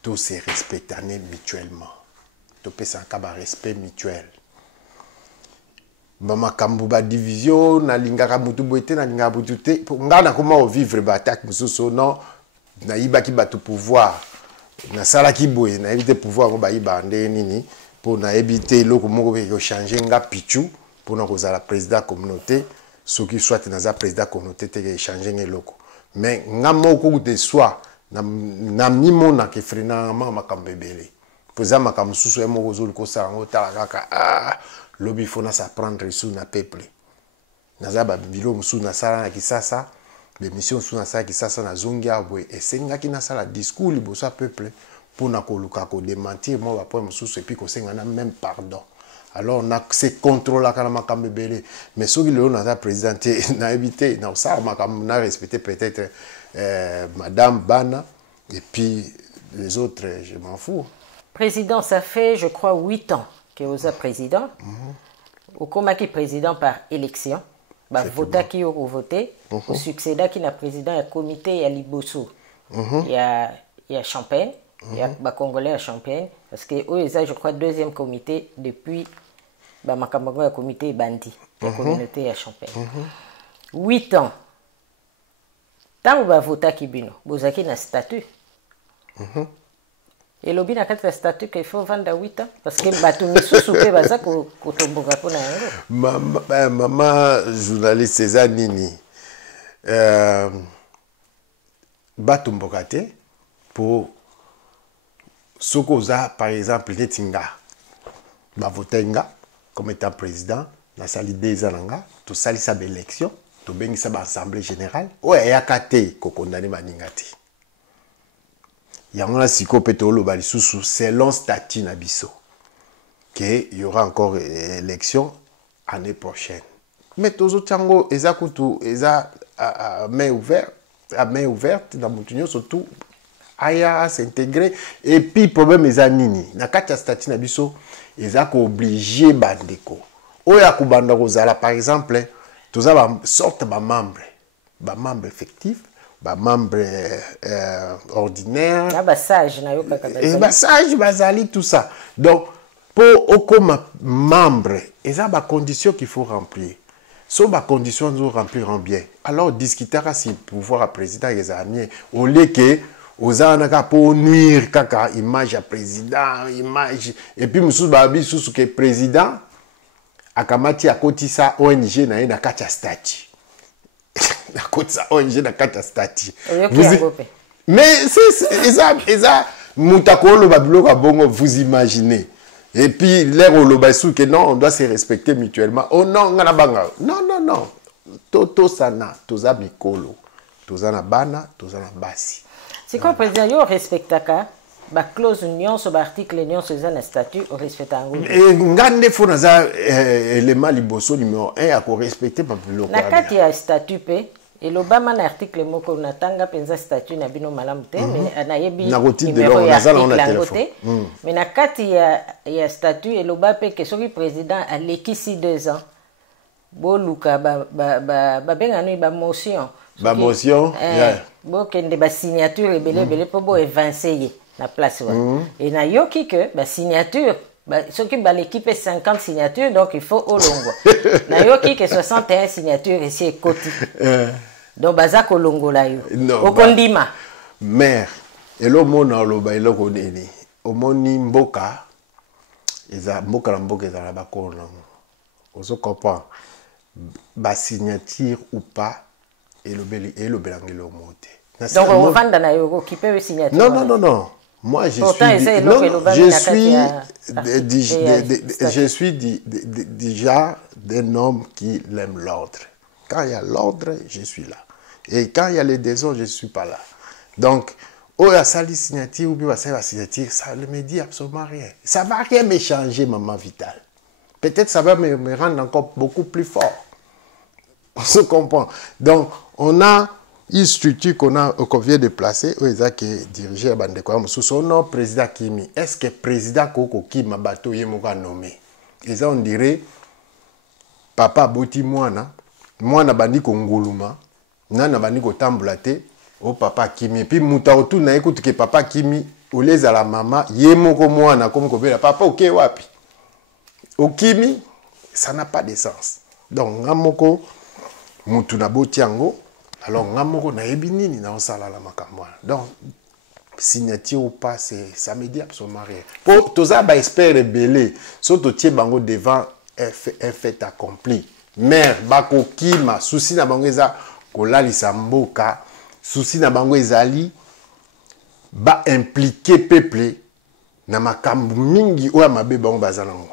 Tout se respecter mutuellement. Tout peut ça ka ba respect mutuel. Bama kambuba division na lingaka mutu boité na lingaka mutu te ngana comment vivre batak mususu non na yibaki batu pouvoir na sala ki boye na éviter pouvoir ngo bayiba ndé nini pour na éviter loko moko be changer nga pichu pour na kozala président communauté ce qui soit na za président communauté te changer nge loko mais ngamo ko de soi na mimo na ke frena mama kambebele poza makamususu emoko zoli ko sala ngo tala kaka lobby faut s'apprendre sous na peuple. Nazaba bilo musu na sala na kisasa, l'émission sous na sala kisasa na zongia boy et senga ki na sala discours liboso peuple pour na koluka ko démentir moi ba point musu et puis ko senga na même pardon. Alors on a ce contrôle là kana makambe belé mais ce qui le on a présenté na éviter na ça makam na respecter peut-être madame Bana et puis les autres je m'en fous. Président, ça fait je crois 8 ans que vous êtes président, au comaki président par élection, bah voter qui au voté, au succéda qui n'a président il comité il y a Liboso, il y a Champagne, il y a bah Congolais à Champagne parce que eux ils ont je crois deuxième comité depuis bah Makambago comité Bandi, la communauté à Champagne. 8 ans. Tant vous voter qui bino, vous avez un statut. Et lobby na kati statut qu'il faut vendre à 8 ans parce que batu misusu pe baza ko tomboka pona yango. Maman journaliste César Nini batu mboka te pour sokoza par exemple netinga ba votenga comme étant président na sali 2 ans nga to sali sa élection to bengi sa assemblée générale o ya kate ko condamner maninga te. Yangona siko petolo balisusu selon statut na biso que il y aura encore élection année prochaine. Mais tozo tango eza kutu eza à main ouverte dans mutunyo surtout aya s'intégrer et puis problème eza nini na kati statut na biso eza ko obligé bandeko oya kubanda kozala par exemple toza ba sorte ba membre effectif ba membre ordinaire ba sage na yo kaka et ba sage bazali tout ça donc pour comme membre et ça ba condition qu'il faut remplir so ba condition nous rempliront bien alors discuter si pouvoir à président les amis au lieu que aux anaka pour nuire kaka image à président image et puis musu ba bisu que président akamati akotisa ONG na kati ya statut mais c'est ça mutakolo babilo ka bongo vous imaginez et puis l'air au lobasu que non on doit se respecter mutuellement oh non ngana banga non totosana toza mikolo toza na bana toza na basi. C'est quoi président yo respectaka ba clause nyonso ba article nyonso eza na statut o respecta ngo. Ngande fo naza élément liboso numéro 1 à ko respecter pa plus na kati ya statut pe elobama na article moko na tanga penza statut na bino malamu te mais anayebi numéro ya article mais na kati ya statut eloba pe que soki président alekisi 2 ans boluka ba bengano ba motion ba motion bo kende ba signature ebele po bo evancer na place wa et na yoki que ba signature soki ba l'équipe 50 signatures donc il faut olongo na yoki que 61 signatures ici ekoti donc baza kolongola yo okondima mère elo mona loba eloko nini omoni mboka eza mboka na mboka eza na bakona ozo comprend ba signature ou pas elobelangelo mote donc on va dans na yo qui peut signature non moi je suis déjà d'un homme qui aime l'ordre. Quand il y a l'ordre, je suis là. Et quand il y a les désordres, je ne suis pas là. Donc, la signature ou bien la signature, ça ne me dit absolument rien. Ça ne va rien me changer, maman Vital. Peut-être ça va me rendre encore beaucoup plus fort. On se comprend. Donc, on a une structure qu'on vient de placer, qui est dirigée à Bandekwa, sous son nom, président Kimi. Est-ce que président Koko Kimi Bato Yemoka nommé? Et ça, on dirait, papa Boti Mwana, Mwana Bandi Konguluma, Nana Bandi Kotambulate, oh papa Kimi. Et puis, Moutaotou na écoute que papa Kimi, ou les à la maman, Yemoko Mwana, comme Kobela, papa, ok, wapi. Au Kimi, ça n'a pas de sens. Donc, Ngamoko, Moutuna Botiango, alors, ngamoko na ebinini na osala la makamwa. Donc, signature ou pas, ça me dit absolument rien. Pour tous les experts rebellés, surtout tie bango devant un fait accompli. Mère, bako kima, souci na bango eza kolali samboka, souci na bango ezali ba impliquer peuple na makambu mingi oya mabe bango bazanango.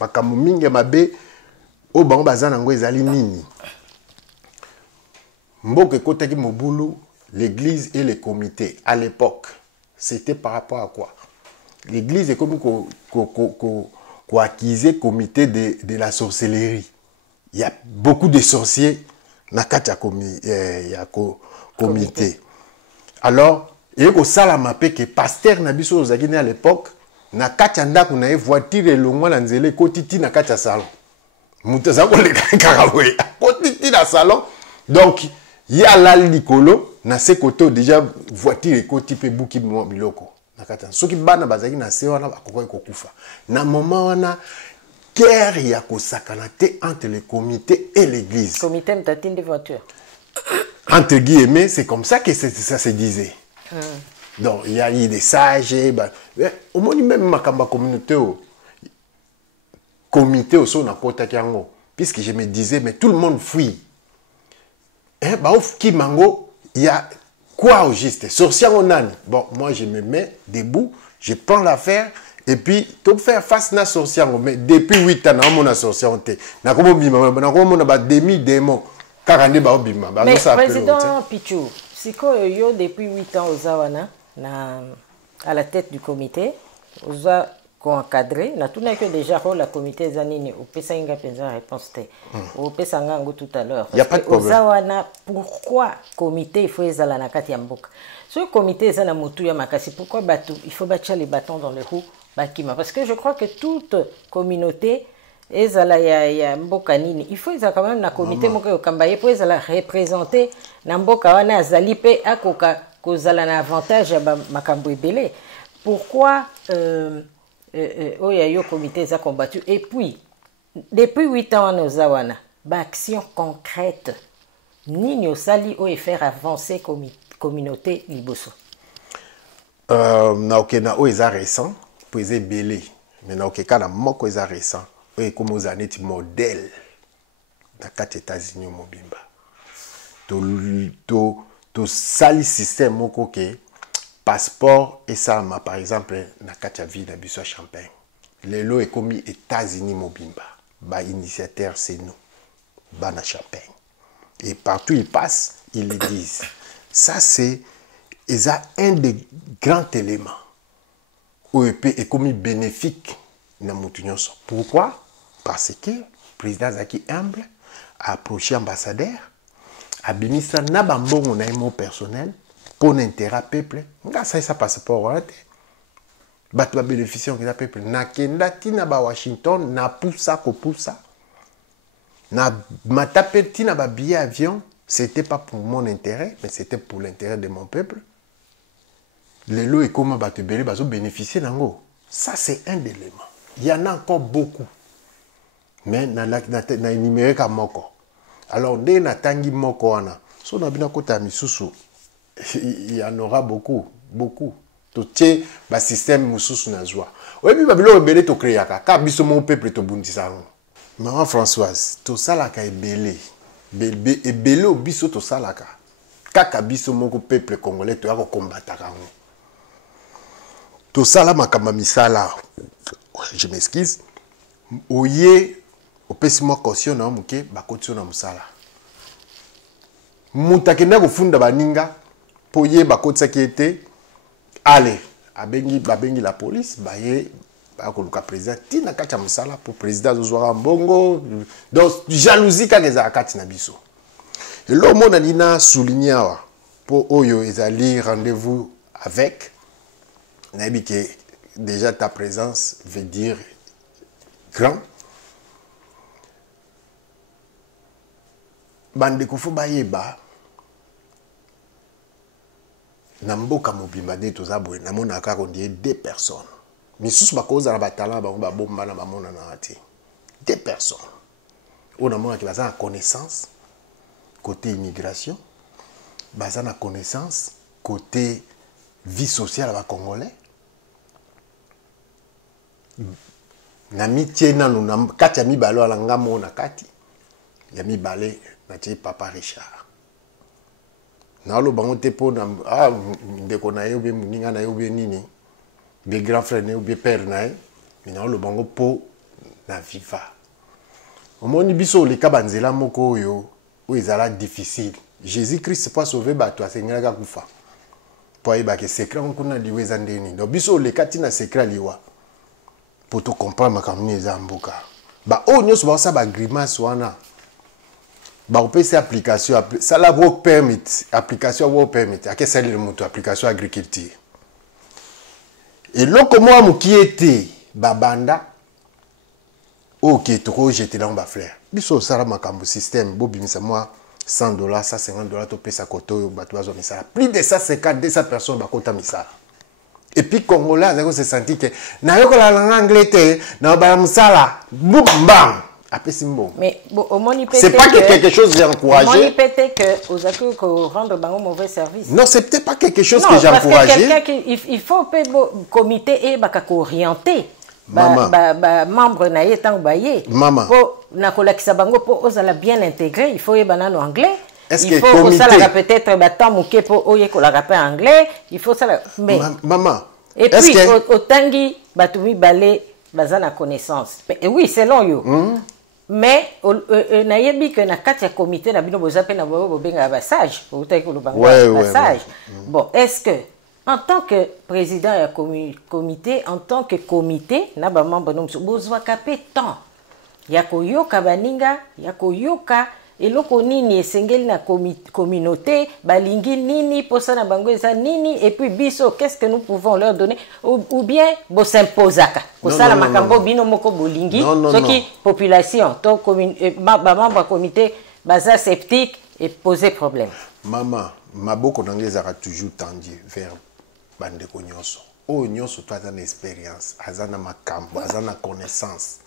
Makambu mingi mabe o bango bazanango ezali nini? Mboke Kotaki Mobulu, l'église et les comités, à l'époque, c'était par rapport à quoi? L'église est comme qu'on acquisait le comité de la sorcellerie. Il y a beaucoup de sorciers dans le comité. Alors, il y a un que pasteur Nabiso Ozagine à l'époque, na kachanda kuna e voiture et longwa na nzele kotiti na kacha salon. Mutaza ko le karawe. Kotiti na salon. Donc il y a là likolo na se koto déjà voiture et koti pe buki biloko. Na kata. Soki bana bazaki na se wana bakoko ekokufa. Na moment wana guerre ya kosakana te entre le comité et l'église. Comité mtatine de voiture. Entre guillemets, c'est comme ça que ça se disait. Donc, il y a eu des sages. Au moins, même ma communauté, comité au son à Kiango, puisque je me disais, mais tout le monde fuit. Il y a quoi au juste? Sorcier en âne. Bon, moi, je me mets debout, je prends l'affaire, et puis, tout faire face à sorcier. Mais depuis 8 ans, on a sorcier. On a demi-démon. Mais président Pichou, si yo depuis 8 ans aux Awana, à la tête du comité, aux a encadré, na tout n'a que déjà la comité zanini au Pesanga penza réponse té. Au Pesanga tout à l'heure. Il y a pas de problème. Aux Awana, pourquoi comité il faut ezala na kati ya mboka? Ce comité zana mutu ya makasi, pourquoi batu? Il faut battre les bâtons dans les roues bakima parce que je crois que toute communauté ezala ya mboka nini il faut ezala quand même na comité moko yo kambaye pour ezala représenter na mboka wana azali pe akoka kozala na avantage ya makambo ebele. Pourquoi oya yo comité eza combattu et puis depuis 8 ans wana ozawana ba action concrète nini osali o faire avancer communauté liboso na okena o eza récent pour eza belé mais na okeka na moko eza récent. Et comme aux années modèle dans 4 États-Unis mobimba to sali système moko ke passeport et ça par exemple na 4 ville na biso Champagne les lots est comme États-Unis mobimba ba initiateur c'est nous ba na Champagne Et partout ils passent, ils le disent. Ça, c'est un des grands éléments OEP est comme bénéfique dans mon. Pourquoi? Parce que le président Zaki humble a approché l'ambassadeur, a béni ça n'a pas bon personnel pour l'intérêt peuple. Ça passeport. Tu vas bénéficier de peuple. Na kenda tina ba Washington na poussa ko poussa. Na matapé tina ba billet avion, c'était pas pour mon intérêt, mais c'était pour l'intérêt de mon peuple. Les lots et comment ba te bénéficier d'ango. Ça c'est un élément. Il y en a encore beaucoup. Mais na énuméré comme moko. Alors dès na tangi moko ana, so na bina kota misusu, il y en aura beaucoup. Tout ba système mususu na joie. Oui, puis babilo belé to créaka, ka biso mon peuple to bundisa. Maman Françoise, to salaka e belé. E belé o biso to salaka. Kaka biso mon peuple congolais to ya ko combattre kango. To sala makamba misala. Je m'excuse. Oye opesi mo caution na muke ba caution na musala. Mutakenda ko funda baninga poye ba caution qui était allez, babengi la police, baye bakoluka président tina kacha musala pour président zozwara mbongo. Donc jalousie ka ngeza akati na biso. Et là mon alina souligner pour oyo ezali rendez-vous avec nabi que déjà ta présence veut dire grand. Bande ko fo bayeba Namboka mobimba de tozabwe namona kaka on dit 2 personnes. Misusu bakoza na batala bango ba bomba na bamona na ati. 2 personnes. On a mona ki baza na connaissance côté immigration, baza na connaissance côté vie sociale ba congolais. Na mitie nanu na kati ya mibalo ala ngamo na kati. Ya mibale na tie papa Richard. Na lo bango te po na ndeko na ye ou bien muninga na ye ou bien nini bien grand frère ne ou bien père na ye mais na lo bango po na viva omoni biso le kabanzela moko oyo o ezala difficile. Jésus-Christ pas sauver bato asengela kufa po ayeba ke secret kuna liwe za ndeni donc biso le katina secret liwa pour to comprendre makamuni eza mboka ba o nyoso ba sa ba grimace wana. Bah, on peut ces applications, ça la work permit, application work permit, à quel salut le moto, application agriculture. Et là, comment qui était babanda, ok, trop j'étais dans ma fleur. Biso ça la makambo système, bobi misa moi $100, ça $50, tu payes ça koto, bateau zone ça. Plus de ça 50, 200 personnes ba kota misa. Et puis Congolais, ils se senti que na yo ko la langue anglaise, na ba musala, boum bam. Mais c'est pas que quelque chose que j'ai encouragé. Que aux accueils rendre un mauvais service. Non, c'est peut-être pas quelque chose que j'ai encouragé. Il faut que comité et orienté. Membre na yetan baye. Maman. Pour na kolakisa bango pour osala bien intégré, il faut y banano anglais. Est-ce il que faut comité ça peut-être batam muke pour oye ko la rappel anglais, il faut ça mais maman. Et puis au tangi batumi balé bazana connaissance. Et oui, selon yo. Mais na yebi que na kati ya comité na bino bozape na bo benga ba sage pour que le bango sage. Bon, est-ce que en tant que président ya comité, en tant que comité na ba membre no bozwa kapé temps ya koyoka baninga ya koyoka eloko nini esengeli na communauté balingi nini posa na bango eza nini et puis biso qu'est-ce que nous pouvons leur donner ou bien bo s'imposaka kosala makambo bino moko bolingi soki population to membre comité baza sceptique et poser problème. Maman maboko nangeza ka toujours tendu vers bandeko nyonso o nyonso to azana expérience azana makambo azana connaissance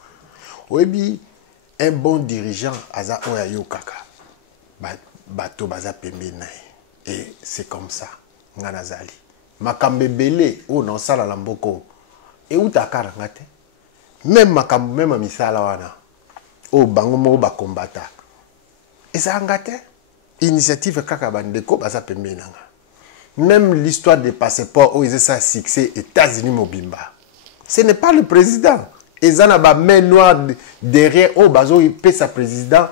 oyebi. Un bon dirigeant, aza oya yo kaka, bato baza pembe na et c'est comme ça. Nganazali. Makambe belé o non sala lamboko. Et où ta karangate? Même makambe même misala wana. O bango mo ba kombata. Et ça ngate? Initiative kaka bandeko baza pembe nanga. Même l'histoire des passeports où ils ont ça succès États-Unis mobimba. Ce n'est pas le président. Et ça n'a pas main noire derrière au bazo il paie sa président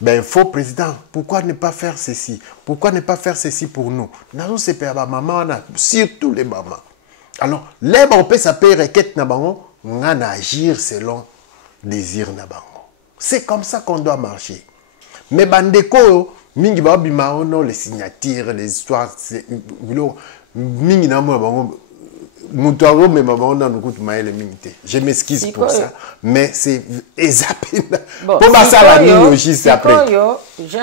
Ben, faux président, pourquoi ne pas faire ceci? Pourquoi ne pas faire ceci pour nous? Nous, c'est pour maman, surtout les mamans. Alors, les Européens, ça peut requête na bango, on a agir selon désir na bango. C'est comme ça qu'on doit marcher. Mais bandeko, mingi ba bima ono les signatures, les histoires, mingi na mo bango. Je m'excuse pour ça, mais c'est bon, pour ça la logique après. J'ai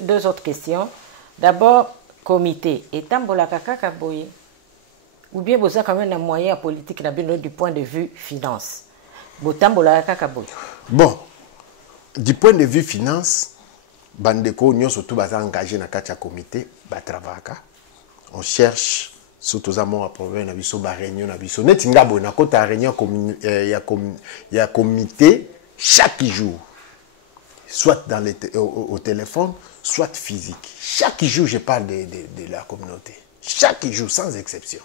deux autres questions. D'abord, comité. Et tambola kaka boye. Ou bien vous avez quand même un moyen politique du point de vue finance. Bon, du point de vue finance, bandeko nous surtout engagé dans le comité, on cherche surtout à mon problème na biso ba réunion na biso net ngabo na kota réunion ya comité chaque jour, soit dans au téléphone, soit physique. Chaque jour je parle de la communauté, chaque jour sans exception.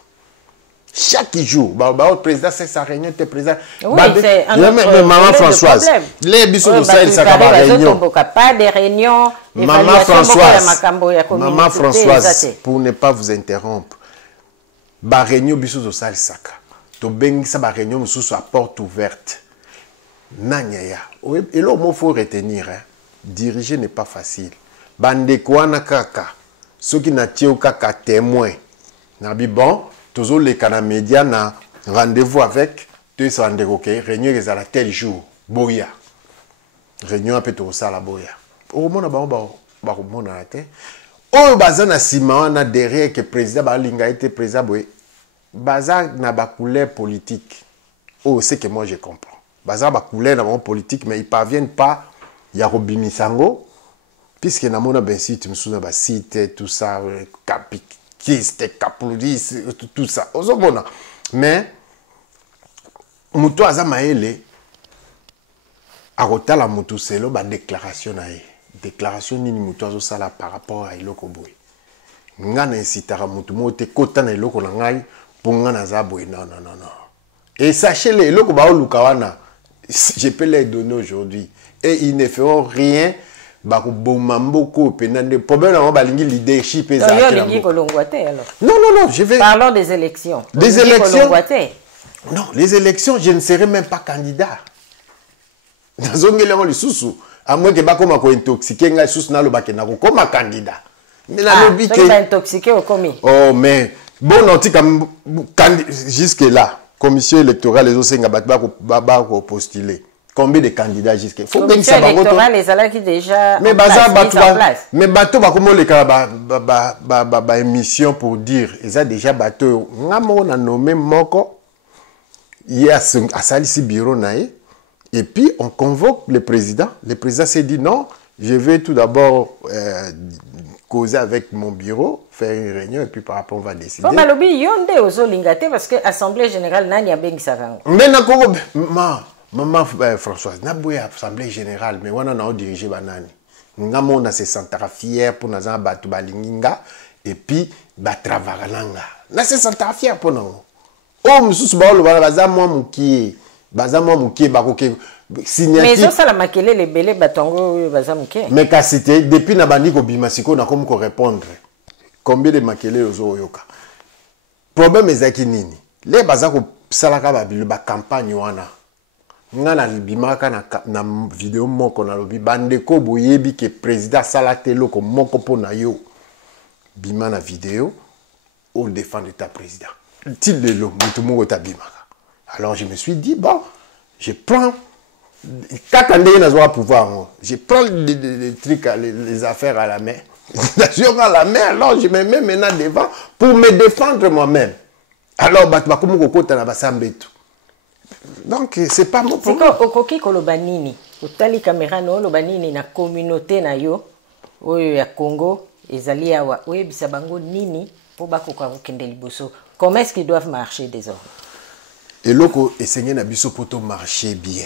Chaque jour, le président c'est sa réunion, le président. Oui, c'est un autre maman Françoise. Les bisous de ça, il s'est réunion. Pas de réunion. Maman Françoise, pour ne pas vous interrompre, la réunion bisous de ça, il s'est la réunion sous à porte ouverte. Nanyaya. Et là, il faut retenir, diriger n'est pas facile. Bande kwana kaka, ceux qui n'ont kaka témoin. Nabi bon. Toujours les canaux médias na rendez-vous avec deux rendez-vous réunion les à la tel jour boya réunion un peu tout ça la boya au monde ba monde na terre au bazana sima na derrière que président balinga était président boy bazar na ba couleur politique oh c'est que moi je comprends bazar ba couleur na politique mais ils parviennent pas ya robimi sango puisque na mona ben site msuna ba site tout ça capic qui c'était capullis tout ça mais muto azamaele akotala mutu selo ba déclaration na déclaration nini mutu azo sala par rapport à iloko boy ngana incitara mutu mote kota na iloko na ngai pour ngana za boy non et sachez les iloko ba oluka wana je peux les donner aujourd'hui et ils ne feront rien. Non, leadership non, je vais... Parlons des élections. Des élections? Non, les élections, je ne serai même pas candidat. À moins que je sois intoxiqué, je suis comme candidat. Mais intoxiqué au commis. Oh, mais bon, jusque-là, commission électorale, les autres postuler. Combien de candidats jusqu'à faut bien ça les ala qui déjà mais mais bateau ba comment les ba émission pour dire ils a déjà bateau ngamo na nommé moko il y a à salisi bureau naé et puis on convoque le président s'est dit non je vais tout d'abord causer avec mon bureau faire une réunion et puis par rapport on va décider bon malobi yonde ozolingate parce que assemblée générale nani abengisa kango mais na koko Maman Françoise, n'a pas assemblée générale, mais on a dirigé banani. Nous avons se sentir fier pour nous battre balinga et puis battre vagalanga. Nous se sentir fier pour nous. Oh, monsieur Subalo, baza moi mukie bakoke signature. Mais ça la makele les belé batongo baza mukie. Mais quand c'était depuis na bandi ko bimasiko na comme ko répondre. Combien de makele ozo yoka. Problème ezaki nini? Les baza ko salaka ba campagne wana. Ngana libimaka na vidéo moko na lobi bandeko boyebi ke président salatelo ko moko pona yo bima na vidéo au défendre ta président til lelo mutu moko ta bimaka. Alors je me suis dit bon je prends katande na zo pouvoir je prends les trucs les affaires à la main à la main alors je me mets maintenant devant pour me défendre moi-même. Alors batba komo kokota na basambetu. Donc c'est pas mon problème. C'est quoi okoki kolobanini otali caméra no lobanini na communauté na yo oyo ya Congo ezali awa oyebisa bango nini po bakoka kokende liboso comment est-ce qu'ils doivent marcher désormais et loko esengé na biso poto marcher bien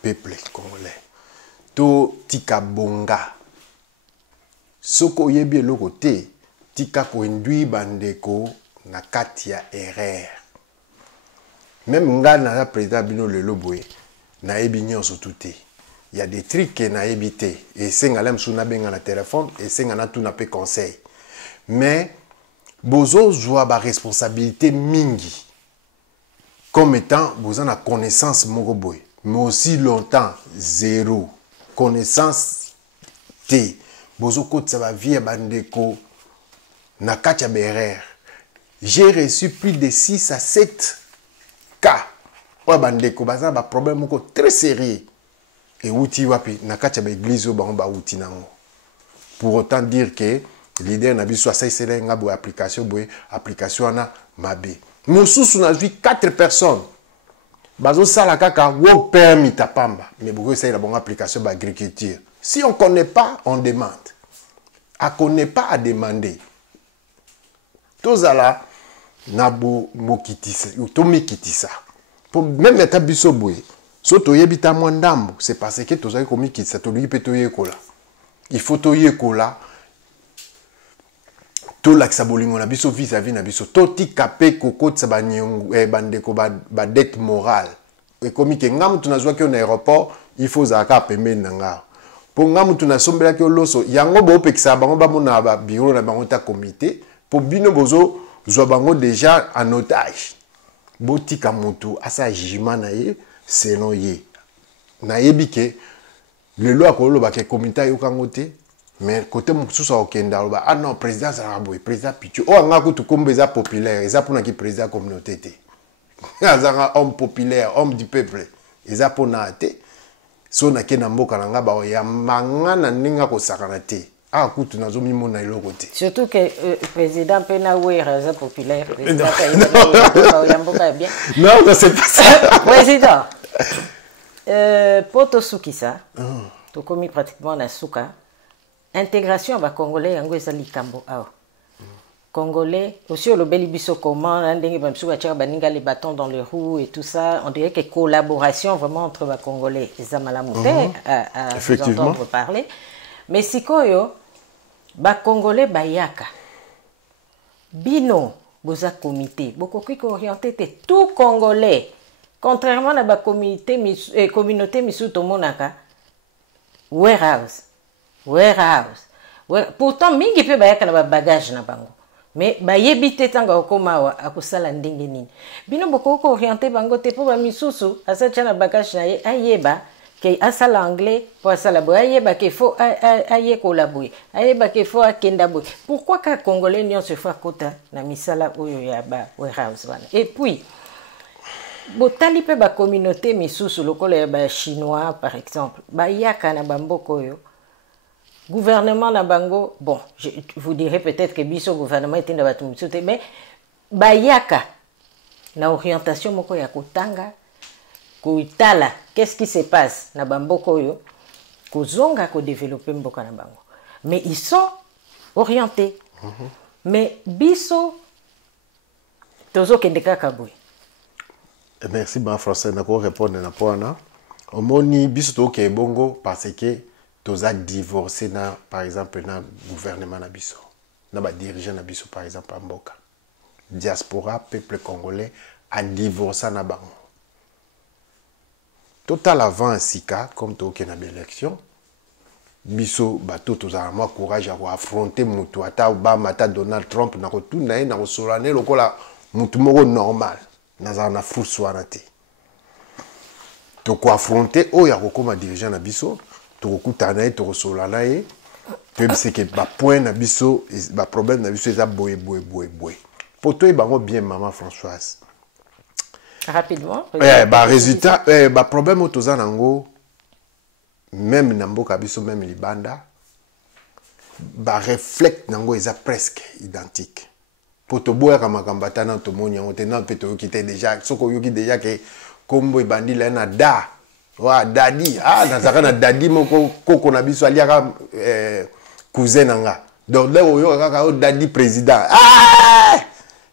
peuple congolais to tika bonga soko yebi eloko te tika ko induit bandeko na kati ya erreur. Même nga na président bino lelo boye na ebi nyonso touté il y a des trucs qui na évité et c'est ngalem suna benga na téléphone et c'est ngana tout na pe conseil mais bozo joa ba responsabilité mingi comme étant bozo na connaissance moko boy mais aussi longtemps zéro connaissance T bozo ko ça vie bandeko na kacha berer j'ai reçu plus de 6 à 7 cas o bandeko baza ba problème moko très sérieux et outi wapi na kacha ba église o ba outi nango pour autant dire que l'idée na biso ça c'est nga bo application na mabe mosusu na vu 4 personnes bazo sala kaka wo permis tapamba mais beaucoup c'est la bonne application ba agriculture si on connaît pas on demande à connaît pas à demander tozala na bo mokitisa to mikitisa pour même état biso boye so to yebita mwandambo c'est parce que tozali komikitisa to lui peto yekola il faut to yekola to lakisa bolingo na biso vis-à-vis na biso to tikape kokotisa banyongo bandeko ba dette morale et comme que ngamu tunazwa ke na aéroport il faut zaka pembeni na nga po ngamu tunasombela ke loso yango bo pekisa bango ba mona ba bureau na bango ta comité po bino bozo zwa bango déjà en otage botika mutu asa jugement na ye selon ye na yebike le loi ko lo ba ke comité yo kangote mais côté mosusu okenda ba ah non président Zaraboy président Pichu o nga ko to kombeza populaire eza pona ki président communauté té azanga homme populaire homme du peuple eza pona té so na ke na mboka na nga ba ya mangana ninga ko sakana té ah kutu nazo mimona iloko té surtout que président pena wera eza populaire président bien non ça c'est pas ça président poto sukisa to komi pratiquement na suka intégration ba congolais yango ezali kambo awa congolais aussi au lobeli biso comment ndenge ba msuka tchaka baninga les bâtons dans les roues et tout ça on dirait que collaboration vraiment entre ba congolais et Malamuté à vous entendre parler mais sikoyo ba congolais bayaka bino boza comité bokoki ko orienter tout congolais contrairement à ba communauté misuto monaka warehouse pourtant mingi pe bayaka na bagage na bango mais bayebite tanga okomawa akusala ndenge nini bino boko orienter bango te po ba misusu asacha na bagage na ye ayeba ke asala anglais po asala bo ayeba ke fo aye collaborer ayeba ke fo akenda bo pourquoi ka congolais nyon se fa kota na misala oyo ya ba warehouse wana et puis botali pe ba communauté misusu lokolo ya ba chinois par exemple bayaka na bamboko oyo gouvernement na bango bon je vous dirais peut-être que biso gouvernement était na batu mutute mais bayaka na orientation moko ya kotanga koitala qu'est-ce qui se passe na bamboko yo kozonga ko développer mboka na bango mais ils sont orientés mais biso tozo kendeka kaboy. Merci ma français na ko répondre na poana omoni biso to ke bongo parce que toza divorcé na par exemple na gouvernement na biso na ba dirigeant na biso par exemple en mboka diaspora peuple congolais a divorcé na bango total avant sika comme to ke na élection biso bato toza moi courage à affronter mutu ata Obama ata Donald Trump na ko tuna na ko solane lokola mutu moko normal na na fourswana te to ko affronter o ya ko comme dirigeant na biso to kutana to solana e peut c'est que ba point na biso ba problème na biso eza boye poto e bango bien maman Françoise rapidement ba résultat ba problème otoza nango même na mboka biso même libanda ba reflect nango eza presque identique poto boya kama kambata na to monya on tenant peto qui était déjà soko yoki déjà que kombo ibandi la na da wa dadi nazaka na dadi moko koko na biso aliaka cousin nanga donc là oyo kaka dadi président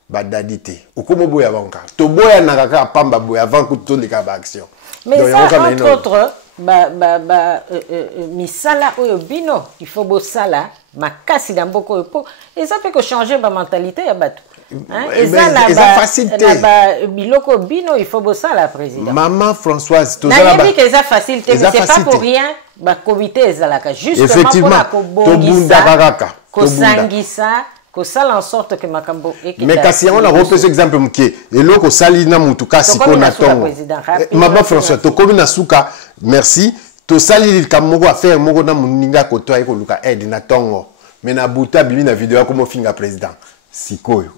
ba dadi te okomo boya banka to boya na kaka pamba boya avant que to leka ba action mais ça entre autres misala oyo bino il faut bosala makasi na mboka oyo po eza mpe kochanger bamentalité ya bato eza na biloko bino il faut bosala président. Maman Françoise nayebi ke eza facile te mais c'est pas pour rien bakomité ezalaka justement mpona kobongisa kosangisa kosala en sorte que makambo mais kasi yango na repesa exemple moke eloko sali na mutu kasi ko na tongo Maman François tokomi na suka merci tosali likambo moko affaire moko na moninga koto ay koluka aide na tongo mais na buta bibi na video comme finga président sikoyo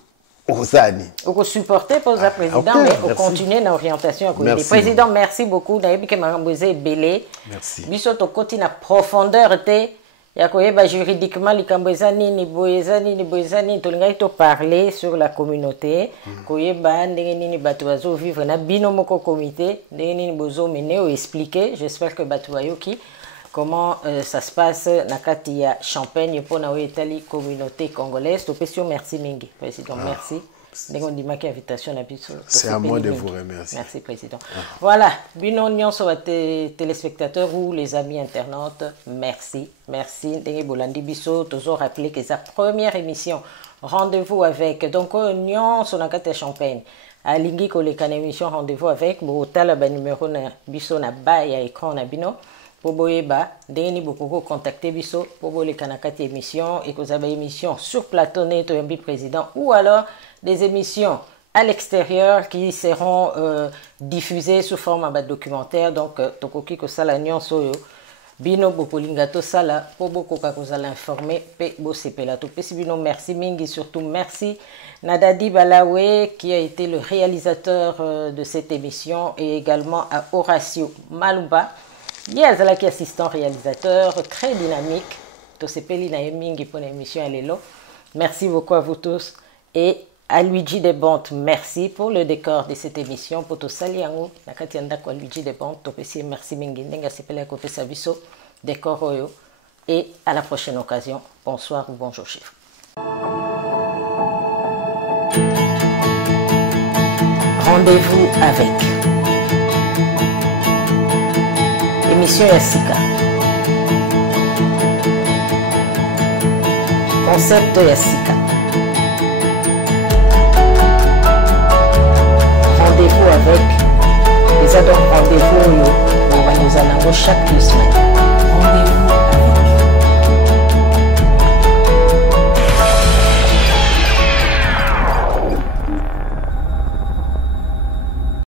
osani oko supporter pour le président mais au continuer na orientation à côté président merci beaucoup nayebi ke makambo eza belé merci biso to koti na profondeur te ya koyeba juridiquement likambo eza nini boyezani tolingaki to parler sur la communauté koyeba ndenge nini bato bazo vivre na bino moko comité ndenge nini bozo mener ou expliquer j'espère que bato bayoki comment ça se passe na kati ya Champagne pour na etali communauté congolaise to pesio merci mingi président merci ndenge on dimaki invitation na biso c'est à moi de vous remercier merci président voilà bino nyonso ba téléspectateurs ou les amis internautes merci ndenge bolandi biso toujours rappeler que sa première émission rendez-vous avec donc nyonso na kati ya Champagne alingi koleka na émission rendez-vous avec botala ba numéro na biso na ba ya écran na bino pour boyeba ndenge ni bokoko contacter biso pour boleka na kati émission et kozaba émission sur plateau neto yambi président ou alors des émissions à l'extérieur qui seront diffusées sous forme de documentaire donc tokoki ko sala nyonso yo bino bopolinga to sala po bokoka kozala informer pe bo sepela to pesi bino merci mingi surtout merci Nadadi Balawe qui a été le réalisateur de cette émission et également à Horacio Maluba Yazala qui est assistant réalisateur très dynamique to sepeli na mingi pour l'émission Alelo. Merci beaucoup à vous tous et à Luigi Desbontes, merci pour le décor de cette émission. Pour tout saliango, na katianda kwa Luigi Desbontes, topesi merci mingi ndenga sepela ko pesa biso décor oyo et à la prochaine occasion. Bonsoir ou bonjour chef. Rendez-vous avec émission Yassika. Concept Yassika. Rendez-vous avec les adores rendez-vous, nous allons chaque 2 semaines. Rendez-vous.